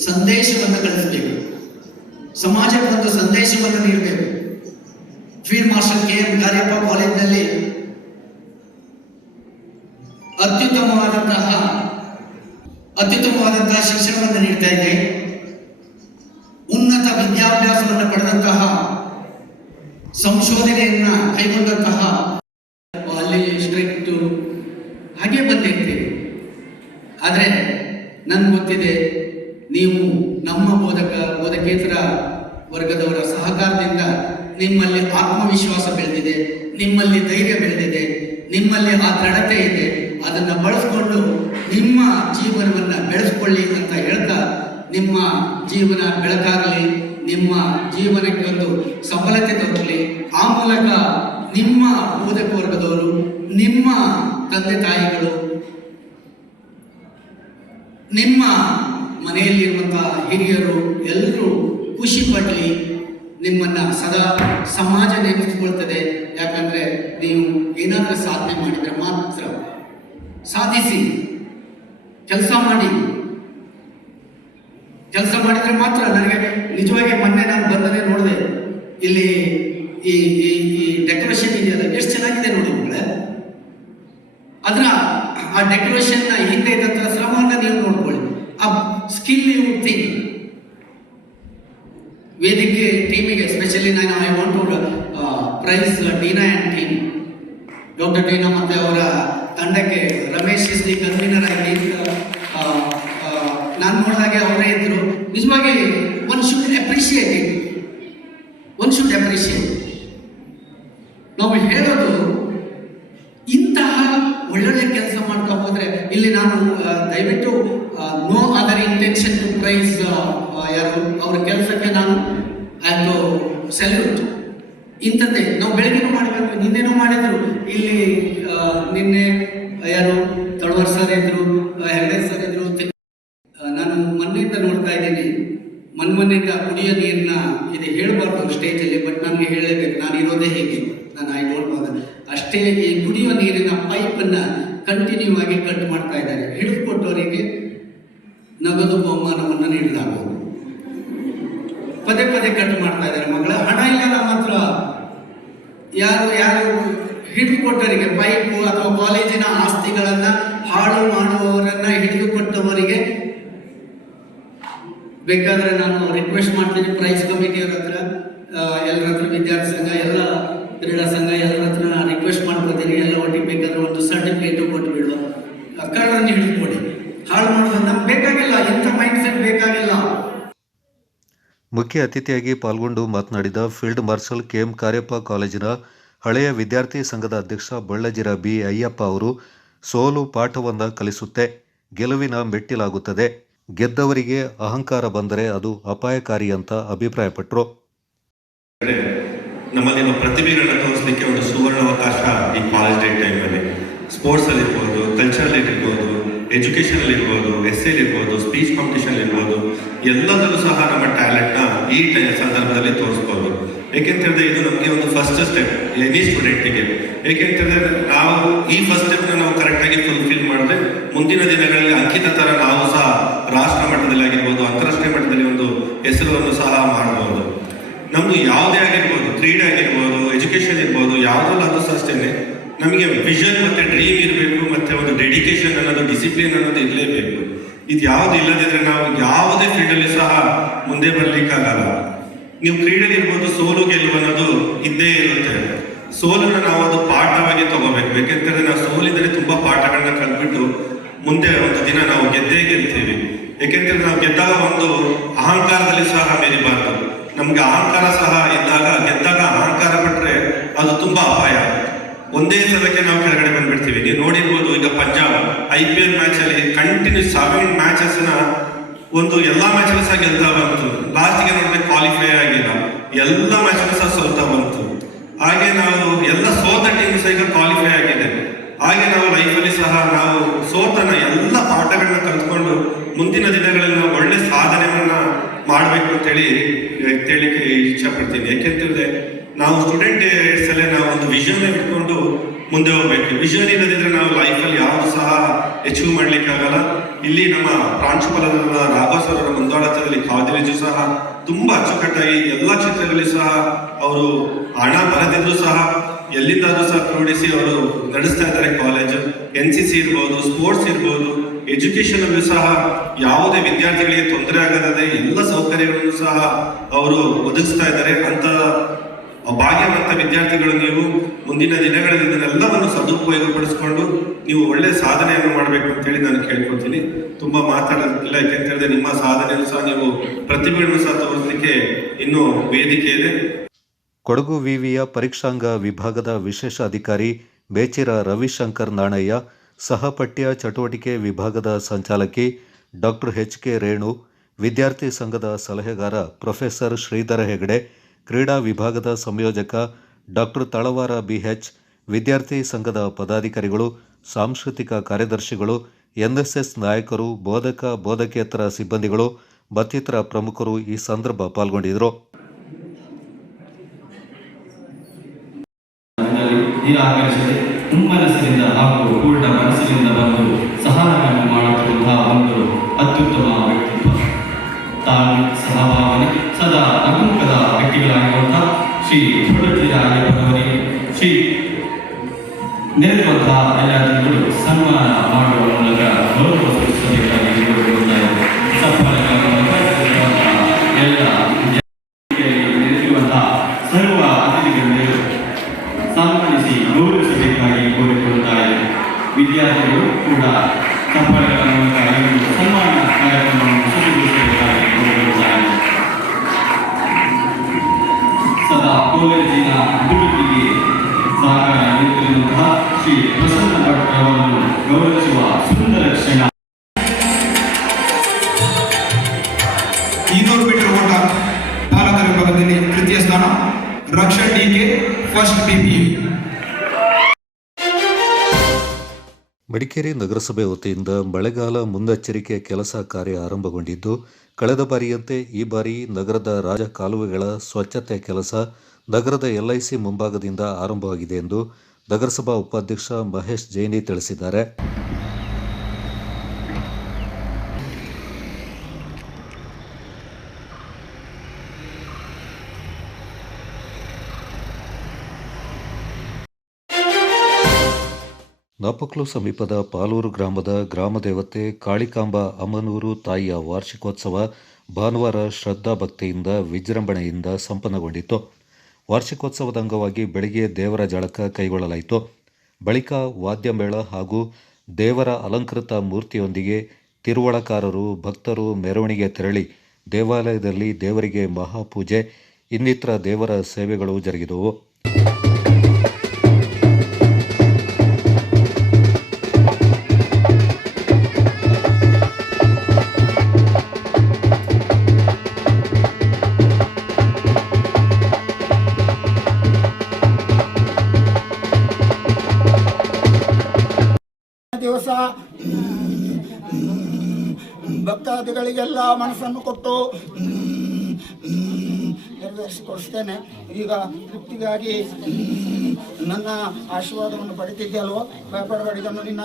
ಸಂದೇಶವನ್ನು ಕಳಿಸಬೇಕು, ಸಮಾಜಕ್ಕೊಂದು ಸಂದೇಶವನ್ನು ನೀಡಬೇಕು. ಫೀಲ್ಡ್ ಮಾರ್ಷಲ್ ಕೆಎಂ ಕಾರ್ಯಪ್ಪ ಕಾಲೇಜಿನಲ್ಲಿ ಅತ್ಯುತ್ತಮವಾದಂತಹ ಶಿಕ್ಷಣವನ್ನು ನೀಡ್ತಾ ಇದೆ. ಉನ್ನತ ವಿದ್ಯಾಭ್ಯಾಸವನ್ನು ಪಡೆದಂತಹ, ಸಂಶೋಧನೆಯನ್ನ ಕೈಗೊಂಡಂತಹ, ಅಲ್ಲಿ ಸ್ಟ್ರಿಕ್ಟು ಹಾಗೆ ಬಂದಿರ್ತೀವಿ. ಆದರೆ ನನ್ಗೆ ಗೊತ್ತಿದೆ, ನೀವು ನಮ್ಮ ಬೋಧಕೇತರ ವರ್ಗದವರ ಸಹಕಾರದಿಂದ ನಿಮ್ಮಲ್ಲಿ ಆತ್ಮವಿಶ್ವಾಸ ಬೆಳೆದಿದೆ, ನಿಮ್ಮಲ್ಲಿ ಧೈರ್ಯ ಬೆಳೆದಿದೆ, ನಿಮ್ಮಲ್ಲಿ ಆ ದೃಢತೆ ಇದೆ. ಅದನ್ನು ಬಳಸ್ಕೊಂಡು ನಿಮ್ಮ ಜೀವನವನ್ನು ಬೆಳೆಸ್ಕೊಳ್ಳಿ ಅಂತ ಹೇಳ್ತಾ, ನಿಮ್ಮ ಜೀವನ ಬೆಳಕಾಗಲಿ, ನಿಮ್ಮ ಜೀವನಕ್ಕೆ ಒಂದು ಸಫಲತೆ ದೊರಕಲಿ. ಆ ಮೂಲಕ ನಿಮ್ಮ ಬೋಧಕ ವರ್ಗದವರು, ನಿಮ್ಮ ತಂದೆ ತಾಯಿಗಳು, ನಿಮ್ಮ ಮನೆಯಲ್ಲಿರುವಂತಹ ಹಿರಿಯರು ಎಲ್ಲರೂ ಖುಷಿ ಪಡಲಿ. ನಿಮ್ಮನ್ನ ಸದಾ ಸಮಾಜ ನೆನಪಿಸ್ಕೊಳ್ತದೆ. ಯಾಕಂದ್ರೆ ನೀವು ಏನಾದರೂ ಸಾಧನೆ ಮಾಡಿದ್ರೆ ಮಾತ್ರ, ಸಾಧಿಸಿ, ಕೆಲಸ ಮಾಡಿದ್ರೆ ಮಾತ್ರ. ನನಗೆ ನಿಜವಾಗಿ ಮೊನ್ನೆ ನಾನು ಬಂದರೆ ನೋಡಿದೆ, ಇಲ್ಲಿ ಈ ಡೆಕೋರೇಷನ್ ಇದೆಯಲ್ಲ, ಎಷ್ಟು ಚೆನ್ನಾಗಿದೆ ನೋಡಿ ಮಕ್ಕಳೇ. ಅದರ ಆ ಡೆಕೋರೇಷನ್ ಹಿಂದೆ ಇದ್ದಂಥ ಶ್ರಮವನ್ನು ನೀವು ನೋಡ್ಕೊಳ್ಳಿ. ಆ ಸ್ಕಿಲ್ ಯು ಥಿಂಕ್. ವೇದಿಕೆ ಟೀಮಿಗೆ specially I want to praise Deena and team, doctor Deena ಮತ್ತು ಅವರ ತಂಡಕ್ಕೆ. ರಮೇಶ್ ಇಸ್ ದಿ ಕನ್ವೀನರ್ ಆಗಿ ನಾನು ನೋಡಿದಾಗೆ ಅವರೇ ಇದ್ದರು. ನಿಜವಾಗಿ ಒನ್ ಶುಡ್ ಅಪ್ರಿಷಿಯೇಟ್ ಇಟ್. ನಾವು ಹೇಳೋದು, ಇಂತಹ ಒಳ್ಳೊಳ್ಳೆ ಕೆಲಸ ಮಾಡ್ತಾ ಹೋದ್ರೆ ಇಲ್ಲಿ ನಾನು ದಯವಿಟ್ಟು no other intention to praise ಯಾರು ಅವರ ಕೆಲಸಕ್ಕೆ ನಾನು ಐ ಟು ಸಲ್ಯೂಟ್. ಇಂಥದ್ದೇ ನಾವು ಬೆಳಗ್ಗೆನೂ ಮಾಡಬೇಕು, ನಿನ್ನೆನೂ ಮಾಡಿದ್ರು. ಇಲ್ಲಿ ನಿನ್ನೆ ಯಾರು ತಳವಾರ್ ಸರ್ ಇದ್ರು, ಹೆಗಡೆ ಸರ್ ಇದ್ರು. ನಾನು ಮೊನ್ನೆಯಿಂದ ನೋಡ್ತಾ ಇದ್ದೀನಿ, ಮೊನ್ನೆಯಿಂದ ಕುಡಿಯೋ ನೀರನ್ನ ಇದು ಹೇಳಬಾರ್ದು ಸ್ಟೇಜಲ್ಲಿ, ಬಟ್ ನನಗೆ ಹೇಳಲೇಬೇಕು. ನಾನು ಇರೋದೇ ಹೇಗೆ, ನಾನು ಐ ಡೋಂಟ್ ನೋ ದಟ್. ಅಷ್ಟೇ ಈ ಕುಡಿಯೋ ನೀರಿನ ಪೈಪನ್ನು ಕಂಟಿನ್ಯೂ ಆಗಿ ಕಟ್ ಮಾಡ್ತಾ ಇದ್ದಾರೆ. ಹಿಡಿದುಕೊಟ್ಟವರಿಗೆ ನಗದು ಬಹುಮಾನವನ್ನು ನೀಡಲಾಗುವುದು. ಪದೇ ಕಟ್ ಮಾಡ್ತಾ ಇದ್ದಾರೆ. ಮಕ್ಕಳ ಹಣ ಇಲ್ಲ ನಮ್ಮ ಹತ್ರ. ಯಾರು ಹಿಡಿದುಕೊಟ್ಟವರಿಗೆ ಪೈಪು ಅಥವಾ ಕಾಲೇಜಿನ ಆಸ್ತಿಗಳನ್ನ ಹಾಳು ಮಾಡುವವರನ್ನ ಹಿಡಿದುಕೊಟ್ಟವರಿಗೆ ಬೇಕಾದ್ರೆ ನಾನು ರಿಕ್ವೆಸ್ಟ್ ಮಾಡ್ತೀನಿ ಪ್ರೈಸ್ ಕಮಿಟಿಯವ್ರ ಹತ್ರ, ಎಲ್ಲರ ಹತ್ರ, ವಿದ್ಯಾರ್ಥಿ ಸಂಘ, ಎಲ್ಲ ಕ್ರೀಡಾ ಸಂಘ, ಎಲ್ಲರ ಹತ್ರ ನಾನು ರಿಕ್ವೆಸ್ಟ್ ಮಾಡ್ಕೊತೀನಿ. ಎಲ್ಲ ಒಟ್ಟಿಗೆ ಬೇಕಾದ್ರೆ ಒಂದು ಸರ್ಟಿಫಿಕೇಟು ಕೊಟ್ಟು ಬಿಡುವ. ಕಳ್ಳರನ್ನು ಹಿಡಿದುಕೊಡಿ. ಹಾಳು ಮಾಡೋದು ನಮ್ಗೆ ಬೇಕಾಗಿಲ್ಲ. ಇಂಥ ಮೈಂಡ್ ಸೆಟ್ ಬೇಕಾಗಿಲ್ಲ. ಮುಖ್ಯ ಅತಿಥಿಯಾಗಿ ಪಾಲ್ಗೊಂಡು ಮಾತನಾಡಿದ ಫೀಲ್ಡ್ ಮಾರ್ಷಲ್ KM ಕಾರ್ಯಪ್ಪ ಕಾಲೇಜಿನ ಹಳೆಯ ವಿದ್ಯಾರ್ಥಿ ಸಂಘದ ಅಧ್ಯಕ್ಷ ಬಳ್ಳಜಿರ B ಅಯ್ಯಪ್ಪ ಅವರು, ಸೋಲು ಪಾಠವನ್ನು ಕಲಿಸುತ್ತೆ, ಗೆಲುವಿನ ಮೆಟ್ಟಿಲಾಗುತ್ತದೆ. ಗೆದ್ದವರಿಗೆ ಅಹಂಕಾರ ಬಂದರೆ ಅದು ಅಪಾಯಕಾರಿ ಅಂತ ಅಭಿಪ್ರಾಯಪಟ್ಟರು. ನಮ್ಮಲ್ಲಿರೋ ಪ್ರತಿಭೆಗಳನ್ನ ತೋರಿಸಲಿಕ್ಕೆ ಒಂದು ಸುವರ್ಣಾವಕಾಶ ಈ ಕಾಲೇಜ್ ಡೇ ಟೈಮಲ್ಲಿ. ಸ್ಪೋರ್ಟ್ಸಲ್ಲಿ ಇರ್ಬೋದು, ಕಲ್ಚರಲ್ಲಿ ಇರ್ಬೋದು, ಎಜುಕೇಷನಲ್ಲಿ ಇರ್ಬೋದು, ಎಸ್ಸೆಲಿ ಇರ್ಬೋದು, ಸ್ಪೀಚ್ ಕಾಂಪಿಟೇಷನ್ ಇರ್ಬೋದು, ಎಲ್ಲದರಲ್ಲೂ ಸಹ ನಮ್ಮ ಟ್ಯಾಲೆಂಟ್ನ ಈ ಸಂದರ್ಭದಲ್ಲಿ ತೋರಿಸ್ಬೋದು. ಏಕೆಂತಂದರೆ ಇದು ನಮಗೆ ಒಂದು ಫಸ್ಟ್ ಸ್ಟೆಪ್ ಎನಿ ಸ್ಟೂಡೆಂಟಿಗೆ. ಏಕೆಂತಂದರೆ ನಾವು ಈ ಫಸ್ಟ್ ಸ್ಟೆಪ್ನ ನಾವು ಕರೆಕ್ಟಾಗಿ ಫುಲ್ಫಿಲ್ ಮಾಡಿದ್ರೆ ಮುಂದಿನ ದಿನಗಳಲ್ಲಿ ಅಂಕಿತ ಥರ ನಾವು ಸಹ ರಾಷ್ಟ್ರ ಮಟ್ಟದಲ್ಲಿ ಆಗಿರ್ಬೋದು, ಅಂತಾರಾಷ್ಟ್ರೀಯ ಮಟ್ಟದಲ್ಲಿ ಒಂದು ಹೆಸರನ್ನು ಸಹ ಮಾಡ್ಬೋದು. ನಮ್ಮದು ಯಾವುದೇ ಆಗಿರ್ಬೋದು, ಕ್ರೀಡೆ ಆಗಿರ್ಬೋದು, ಎಜುಕೇಷನ್ ಇರ್ಬೋದು, ಯಾವುದರಲ್ಲಾದ್ರೂ ಸಹ ಅಷ್ಟೇ ನಮಗೆ ವಿಷನ್ ಮತ್ತು ಡ್ರೀಮ್ ಇರಬೇಕು, ಮತ್ತು ಒಂದು ಡೆಡಿಕೇಶನ್ ಅನ್ನೋದು, ಡಿಸಿಪ್ಲಿನ್ ಅನ್ನೋದು ಇರಲೇಬೇಕು. ಇದು ಯಾವುದು ಇಲ್ಲದಿದ್ದರೆ ನಾವು ಯಾವುದೇ ಫೀಲ್ಡಲ್ಲಿ ಸಹ ಮುಂದೆ ಬರಲಿಕ್ಕಾಗಲ್ಲ. ನೀವು ಕ್ರೀಡೆಯಲ್ಲಿ ಇರ್ಬೋದು, ಸೋಲು ಗೆಲುವು ಅನ್ನೋದು ಇದ್ದೇ ಇರುತ್ತೆ. ಸೋಲನ್ನು ನಾವು ಅದು ಪಾಠವಾಗಿ ತಗೋಬೇಕು. ಯಾಕೆಂತಂದರೆ ನಾವು ಸೋಲಿದರೆ ತುಂಬ ಪಾಠಗಳನ್ನ ಕಲ್ತ್ಬಿಟ್ಟು ಮುಂದೆ ಒಂದು ದಿನ ನಾವು ಗೆಲ್ತೀವಿ. ಏಕೆಂತಂದ್ರೆ ನಾವು ಗೆದ್ದಾಗ ಒಂದು ಅಹಂಕಾರದಲ್ಲಿ ಸಹ ಮೆರಿಬಾರ್ದು. ನಮ್ಗೆ ಅಹಂಕಾರ ಸಹ ಗೆದ್ದಾಗ ಅಹಂಕಾರ ಪಟ್ಟರೆ ಅದು ತುಂಬಾ ಅಪಾಯ. ಒಂದೇ ಸಲಕ್ಕೆ ನಾವು ಕೆಳಗಡೆ ಬಂದ್ಬಿಡ್ತೀವಿ. ನೀವು ನೋಡಿರ್ಬೋದು, ಈಗ ಪಂಜಾಬ್ IPL ಮ್ಯಾಚ್ ಅಲ್ಲಿ ಕಂಟಿನ್ಯೂ 7 ಮ್ಯಾಚಸ್ನ ಒಂದು ಎಲ್ಲಾ ಮ್ಯಾಚಲ್ಲಿ ಸಹ ಗೆಲ್ತಾ ಬಂತು. ಲಾಸ್ಟ್ಗೆ ನೋಡಿದ್ರೆ ಕ್ವಾಲಿಫೈ ಆಗಿಲ್ಲ, ಎಲ್ಲ ಮ್ಯಾಚಲ್ಲೂ ಸಹ ಸೋಲ್ತಾ ಬಂತು. ಹಾಗೆ ನಾವು ಎಲ್ಲ ಸೋತ ಟೀಮ್ ಸಹ ಈಗ ಕ್ವಾಲಿಫೈ ಆಗಿದೆ. ಹಾಗೆ ನಾವು ಲೈಫಲ್ಲಿ ಸಹ ನಾವು ಸೋತನ ಎಲ್ಲ ಪಾಠಗಳನ್ನ ಕಲ್ತ್ಕೊಂಡು ಮುಂದಿನ ದಿನಗಳಲ್ಲಿ ನಾವು ಒಳ್ಳೆ ಸಾಧನೆಯನ್ನ ಮಾಡಬೇಕು ಅಂತೇಳಿ ಹೇಳಲಿಕ್ಕೆ ಇಚ್ಛಪಡ್ತೀನಿ. ಯಾಕೆಂತಂದ್ರೆ ನಾವು ಸ್ಟೂಡೆಂಟ್ ಡೇಸಲ್ಲೇ ನಾವು ಒಂದು ವಿಷನ್ ಇಟ್ಕೊಂಡು ಮುಂದೆ ಹೋಗ್ಬೇಕು. ವಿಷನ್ ಇಲ್ಲದಿದ್ರೆ ನಾವು ಲೈಫಲ್ಲಿ ಯಾವುದು ಸಹ ಅಚೀವ್ ಮಾಡ್ಲಿಕ್ಕಾಗಲ್ಲ. ಇಲ್ಲಿ ನಮ್ಮ ಪ್ರಾಂಶುಪಾಲರಾದ ರಾಘವ್ ಸರ್ ಅವರ ಮುಂದಾಳತ್ವದಲ್ಲಿ ಕಾಲೇಜು ಸಹ ತುಂಬಾ ಅಚ್ಚುಕಟ್ಟಾಗಿ ಎಲ್ಲ ಕ್ಷೇತ್ರಗಳಲ್ಲಿ ಸಹ ಅವರು ಹಣ ಬರದಿದ್ರು ಸಹ ಎಲ್ಲಿಂದಾದ್ರೂ ಸಹ ಕೂಡಿಸಿ ಅವರು ನಡೆಸ್ತಾ ಇದ್ದಾರೆ ಕಾಲೇಜು. NCC ಇರ್ಬೋದು, ಸ್ಪೋರ್ಟ್ಸ್ ಇರ್ಬೋದು, ಎಜುಕೇಶನ್ ಅಲ್ಲೂ ಸಹ ಯಾವುದೇ ವಿದ್ಯಾರ್ಥಿಗಳಿಗೆ ತೊಂದರೆ ಆಗದೆ ಎಲ್ಲ ಸೌಕರ್ಯಗಳನ್ನು ಸಹ ಅವರು ಒದಗಿಸ್ತಾ ಇದ್ದಾರೆ. ಅಂತ ಭಾಗ್ಯವಂತ ವಿದ್ಯಾರ್ಥಿಗಳು ನೀವು ಮುಂದಿನ ದಿನಗಳಲ್ಲಿ ಇದನ್ನೆಲ್ಲವನ್ನು ಸದುಪಯೋಗಪಡಿಸ್ಕೊಂಡು ನೀವು ಒಳ್ಳೆ ಸಾಧನೆಯನ್ನು ಮಾಡಬೇಕು ಅಂತೇಳಿ ನಾನು ಕೇಳ್ಕೊಳ್ತೀನಿ. ತುಂಬಾ ಮಾತಾಡೋದಿಲ್ಲ, ಯಾಕೆಂತ ಹೇಳಿದ್ರೆ ನಿಮ್ಮ ಸಾಧನೆಯನ್ನು ಸಹ ನೀವು ಪ್ರತಿಭೆಯನ್ನು ಸಹ ತೋರಿಸಲಿಕ್ಕೆ ಇನ್ನೂ ವೇದಿಕೆ ಇದೆ. ಕೊಡಗು ವಿವಿಯ ಪರೀಕ್ಷಾಂಗ ವಿಭಾಗದ ವಿಶೇಷ ಅಧಿಕಾರಿ ಬೇಚಿರ ರವಿಶಂಕರ್ ನಾಣಯ್ಯ, ಸಹಪಠ್ಯ ಚಟುವಟಿಕೆ ವಿಭಾಗದ ಸಂಚಾಲಕಿ ಡಾಕ್ಟರ್ HK ರೇಣು, ವಿದ್ಯಾರ್ಥಿ ಸಂಘದ ಸಲಹೆಗಾರ ಪ್ರೊಫೆಸರ್ ಶ್ರೀಧರ ಹೆಗಡೆ, ಕ್ರೀಡಾ ವಿಭಾಗದ ಸಂಯೋಜಕ ಡಾಕ್ಟರ್ ತಳವಾರ ಬಿಎಚ್, ವಿದ್ಯಾರ್ಥಿ ಸಂಘದ ಪದಾಧಿಕಾರಿಗಳು, ಸಾಂಸ್ಕೃತಿಕ ಕಾರ್ಯದರ್ಶಿಗಳು, ಎನ್ಎಸ್ಎಸ್ ನಾಯಕರು, ಬೋಧಕೇತರ ಸಿಬ್ಬಂದಿಗಳು ಮತ್ತಿತರ ಪ್ರಮುಖರು ಈ ಸಂದರ್ಭ ಪಾಲ್ಗೊಂಡಿದ್ದರು. ನಿರಾಕರಿಸದೆ ಹುಮ್ಮನಸ್ಸಿನಿಂದ ಹಾಗೂ ಪೂರ್ಣ ಮನಸ್ಸಿನಿಂದ ಬಂದು ಸಹಾಯವನ್ನು ಮಾಡುತ್ತಿರುವಂತಹ ಒಂದು ಅತ್ಯುತ್ತಮ ವ್ಯಕ್ತಿತ್ವ, ತಾಳ್ಮೆ, ಸಹಭಾವನೆ, ಸದಾ ನಗುಮುಖದ ವ್ಯಕ್ತಿಗಳಾಗಿರುವಂತಹ ಶ್ರೀ ಅಯ್ಯಪ್ಪನವರಿಗೆ ಶ್ರೀ ನೆರೆದಿರುವಂತಹ ಎಲ್ಲ ಜನಗಳು ಸನ್ಮಾನ ಮಾಡುವ ಮೂಲಕ ಗೌರವ ಸೂಚಿಸಬೇಕಾಗಿ ಕೋರಿಕೊಳ್ಳುತ್ತಾರೆ. ಎಲ್ಲ ನೆರೆದಿರುವಂತಹ ಸರ್ವ ಅತಿಥಿಗಳು ಸನ್ಮಾನಿಸಿ ಗೌರವಿಸಬೇಕಾಗಿ ಕೋರಿಕೊಳ್ಳುತ್ತಾರೆ. ವಿದ್ಯಾರ್ಥಿಗಳು ಕೂಡ ಸಫಲಗಳ ಮೂಲಕ ಸನ್ಮಾನ ಕಾರ್ಯಕ್ರಮವನ್ನು ಸಜ್ಜುಗೊಳಿಸಬೇಕಾಗಿ ಕೋರಿಕೊಳ್ಳುತ್ತಾರೆ. ಸದಾ ಕಾಲೇಜಿನ ಅಭಿವೃದ್ಧಿಗೆ ಸಹಕಾರ ನೀಡುತ್ತಿರುವಂತಹ ಶ್ರೀ ಪ್ರಸನ್ನ ಭಟ್ ಅವರನ್ನು ಗೌರವಿಸುವ ಸುಂದರ ಕ್ಷಣ. 200 ಮೀಟರ್ ಓಟ ಬಾಲಕರ ವಿಭಾಗದಲ್ಲಿ ತೃತೀಯ ಸ್ಥಾನ Rakshan DK, first PPE. Madikeri ನಗರಸಭೆ ವತಿಯಿಂದ ಮಳೆಗಾಲ ಮುನ್ನೆಚ್ಚರಿಕೆ ಕೆಲಸ ಕಾರ್ಯ ಆರಂಭಗೊಂಡಿದ್ದು, ಕಳೆದ ಬಾರಿಯಂತೆ ಈ ಬಾರಿ ನಗರದ ರಾಜ ಕಾಲುವೆಗಳ ಸ್ವಚ್ಛತೆ ಕೆಲಸ ನಗರದ LIC ಮುಂಭಾಗದಿಂದ ಆರಂಭವಾಗಿದೆ ಎಂದು ನಗರಸಭಾ ಉಪಾಧ್ಯಕ್ಷ ಮಹೇಶ್ ಜೈನಿ ತಿಳಿಸಿದ್ದಾರೆ. ನಾಪಕ್ಲು ಸಮೀಪದ ಪಾಲೂರು ಗ್ರಾಮದ ಗ್ರಾಮದೇವತೆ ಕಾಳಿಕಾಂಬ ಅಮ್ಮನೂರು ತಾಯಿಯ ವಾರ್ಷಿಕೋತ್ಸವ ಭಾನುವಾರ ಶ್ರದ್ಧಾ ಭಕ್ತಿಯಿಂದ ವಿಜೃಂಭಣೆಯಿಂದ ಸಂಪನ್ನಗೊಂಡಿತು. ವಾರ್ಷಿಕೋತ್ಸವದ ಅಂಗವಾಗಿ ಬೆಳಗ್ಗೆ ದೇವರ ಜಳಕ ಕೈಗೊಳ್ಳಲಾಯಿತು. ಬಳಿಕ ವಾದ್ಯ ಮೇಳ ಹಾಗೂ ದೇವರ ಅಲಂಕೃತ ಮೂರ್ತಿಯೊಂದಿಗೆ ತಿರುವಳಕಾರರು, ಭಕ್ತರು ಮೆರವಣಿಗೆ ತೆರಳಿ ದೇವಾಲಯದಲ್ಲಿ ದೇವರಿಗೆ ಮಹಾಪೂಜೆ ಇನ್ನಿತರ ದೇವರ ಸೇವೆಗಳು ಜರುಗಿದವು. ದಿವಸ ಭಕ್ತಾದಿಗಳಿಗೆಲ್ಲ ಮನಸ್ಸನ್ನು ಕೊಟ್ಟು ನೆರವೇರಿಸಿಕೊಡಿಸ್ತೇನೆ. ಈಗ ತೃಪ್ತಿಗಾಗಿ ನನ್ನ ಆಶೀರ್ವಾದವನ್ನು ಪಡಿತಿದ್ಯಲ್ವೋ, ಭಯಪಡಬೇಡಿದನ್ನು ನಿನ್ನ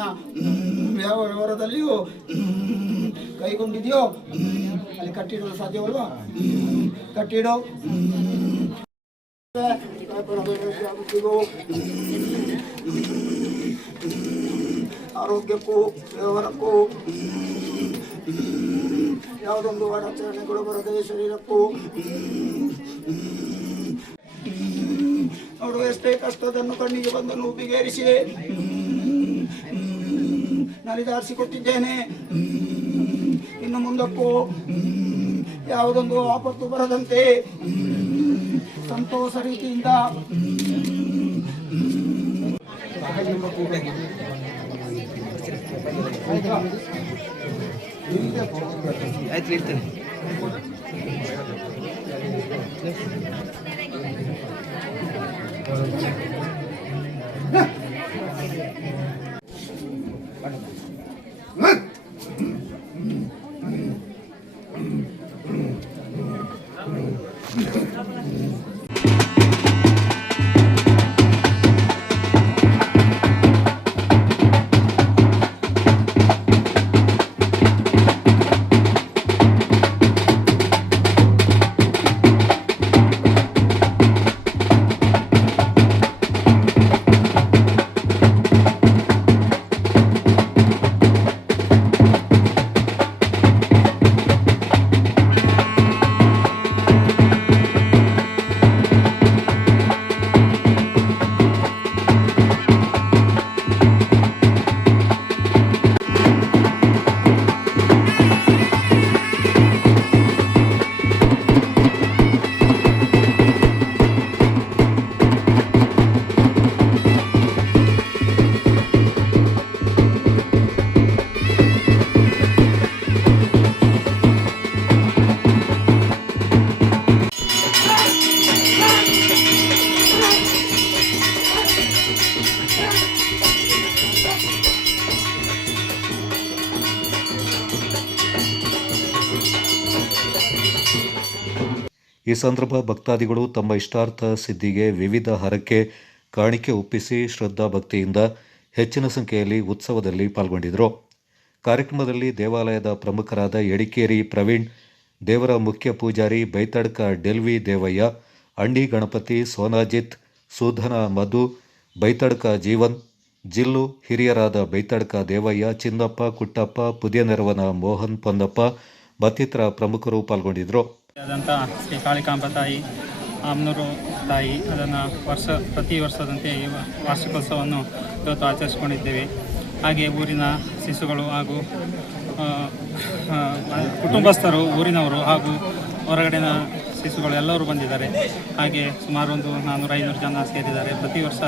ಯಾವ ವ್ಯವಹಾರದಲ್ಲಿಯೂ ಕೈಗೊಂಡಿದೆಯೋ ಅಲ್ಲಿ ಕಟ್ಟಿಡಲು ಸಾಧ್ಯವಲ್ವಾ, ಕಟ್ಟಿಡೋ. ಆರೋಗ್ಯಕ್ಕೂ ವ್ಯವಹಾರಕ್ಕೂ ಯಾವುದೊಂದು ಅಡಚಣೆಗಳು ಬರದೆ ಶರೀರಕ್ಕೂ ನೋಡುವ ಎಷ್ಟೇ ಕಷ್ಟದನ್ನು ಕಣ್ಣಿಗೆ ಬಂದನ್ನು ಬಿಗೇರಿಸಿ ನಲಿದಾರಿಸಿಕೊಟ್ಟಿದ್ದೇನೆ. ಇನ್ನು ಮುಂದಕ್ಕೂ ಯಾವುದೊಂದು ಆಪತ್ತು ಬರದಂತೆ ಸಂತೋಷ ರೀತಿಯಿಂದ ಆಯ್ತು ಇರ್ತೇನೆ. ಈ ಸಂದರ್ಭ ಭಕ್ತಾದಿಗಳು ತಮ್ಮ ಇಷ್ಟಾರ್ಥ ಸಿದ್ಧಿಗೆ ವಿವಿಧ ಹರಕೆ ಕಾಣಿಕೆ ಒಪ್ಪಿಸಿ ಶ್ರದ್ಧಾ ಭಕ್ತಿಯಿಂದ ಹೆಚ್ಚಿನ ಸಂಖ್ಯೆಯಲ್ಲಿ ಉತ್ಸವದಲ್ಲಿ ಪಾಲ್ಗೊಂಡಿದ್ದರು. ಕಾರ್ಯಕ್ರಮದಲ್ಲಿ ದೇವಾಲಯದ ಪ್ರಮುಖರಾದ ಯಡಿಕೇರಿ ಪ್ರವೀಣ್, ದೇವರ ಮುಖ್ಯ ಪೂಜಾರಿ ಬೈತಡ್ಕ ಡೆಲ್ವಿ ದೇವಯ್ಯ, ಅಂಡಿ ಗಣಪತಿ, ಸೋನಾಜಿತ್, ಸುಧನ ಮಧು, ಬೈತಡ್ಕ ಜೀವನ್, ಜಿಲ್ಲು, ಹಿರಿಯರಾದ ಬೈತಡ್ಕ ದೇವಯ್ಯ, ಚಿನ್ನಪ್ಪ, ಕುಟ್ಟಪ್ಪ, ಪುದಿಯ ನೆರವನ ಮೋಹನ್ ಪೊನ್ನಪ್ಪ ಮತ್ತಿತರ ಪ್ರಮುಖರು ಪಾಲ್ಗೊಂಡಿದ್ದರು. ಶ್ರೀ ಕಾಳಿಕಾಂಬ ತಾಯಿ, ಆಮ್ನೂರು ತಾಯಿ, ಅದನ್ನು ಪ್ರತಿ ವರ್ಷದಂತೆ ಈ ವಾರ್ಷಿಕೋತ್ಸವವನ್ನು ಇವತ್ತು ಆಚರಿಸಿಕೊಂಡಿದ್ದೇವೆ. ಹಾಗೆ ಊರಿನ ಶಿಶುಗಳು ಹಾಗೂ ಕುಟುಂಬಸ್ಥರು, ಊರಿನವರು ಹಾಗೂ ಹೊರಗಡೆನ ಶಿಶುಗಳು ಎಲ್ಲರೂ ಬಂದಿದ್ದಾರೆ. ಹಾಗೆ ಸುಮಾರು ಒಂದು 400-500 ಜನ ಸೇರಿದ್ದಾರೆ. ಪ್ರತಿ ವರ್ಷ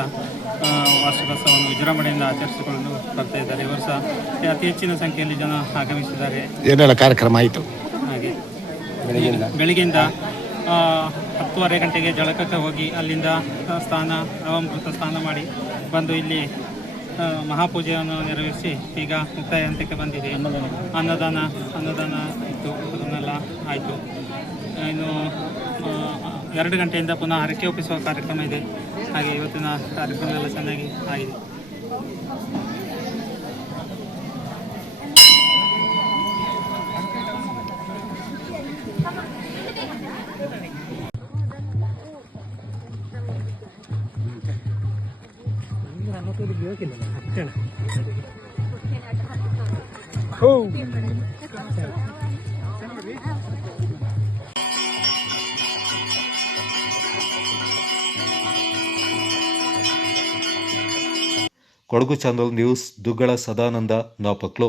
ವಾರ್ಷಿಕೋತ್ಸವವನ್ನು ವಿಜೃಂಭಣೆಯಿಂದ ಆಚರಿಸಿಕೊಂಡು ಬರ್ತಾ ಇದ್ದಾರೆ. ಈ ವರ್ಷ ಅತಿ ಹೆಚ್ಚಿನ ಸಂಖ್ಯೆಯಲ್ಲಿ ಜನ ಆಗಮಿಸಿದ್ದಾರೆ. ಏನೆಲ್ಲ ಕಾರ್ಯಕ್ರಮ ಆಯಿತು? ಹಾಗೆ ಬೆಳಗ್ಗೆಯಿಂದ 10:30 ಗಂಟೆಗೆ ಜಳಕಕ್ಕೆ ಹೋಗಿ ಅಲ್ಲಿಂದ ನವಾಮೃತ ಸ್ನಾನ ಮಾಡಿ ಬಂದು ಇಲ್ಲಿ ಮಹಾಪೂಜೆಯನ್ನು ನೆರವೇರಿಸಿ ಈಗ ಮುಕ್ತಾಯ ಹಂತಕ್ಕೆ ಬಂದಿದೆ. ಅನ್ನದಾನ ಇತ್ತು, ಅದನ್ನೆಲ್ಲ ಆಯಿತು. ಇನ್ನು 2 ಗಂಟೆಯಿಂದ ಪುನಃ ಹರಕೆ ಒಪ್ಪಿಸುವ ಕಾರ್ಯಕ್ರಮ ಇದೆ. ಹಾಗೆ ಇವತ್ತಿನ ಕಾರ್ಯಕ್ರಮ ಎಲ್ಲ ಚೆನ್ನಾಗಿ ಆಗಿದೆ. Kodagu channel news, Duggala Sadananda, Napoklu.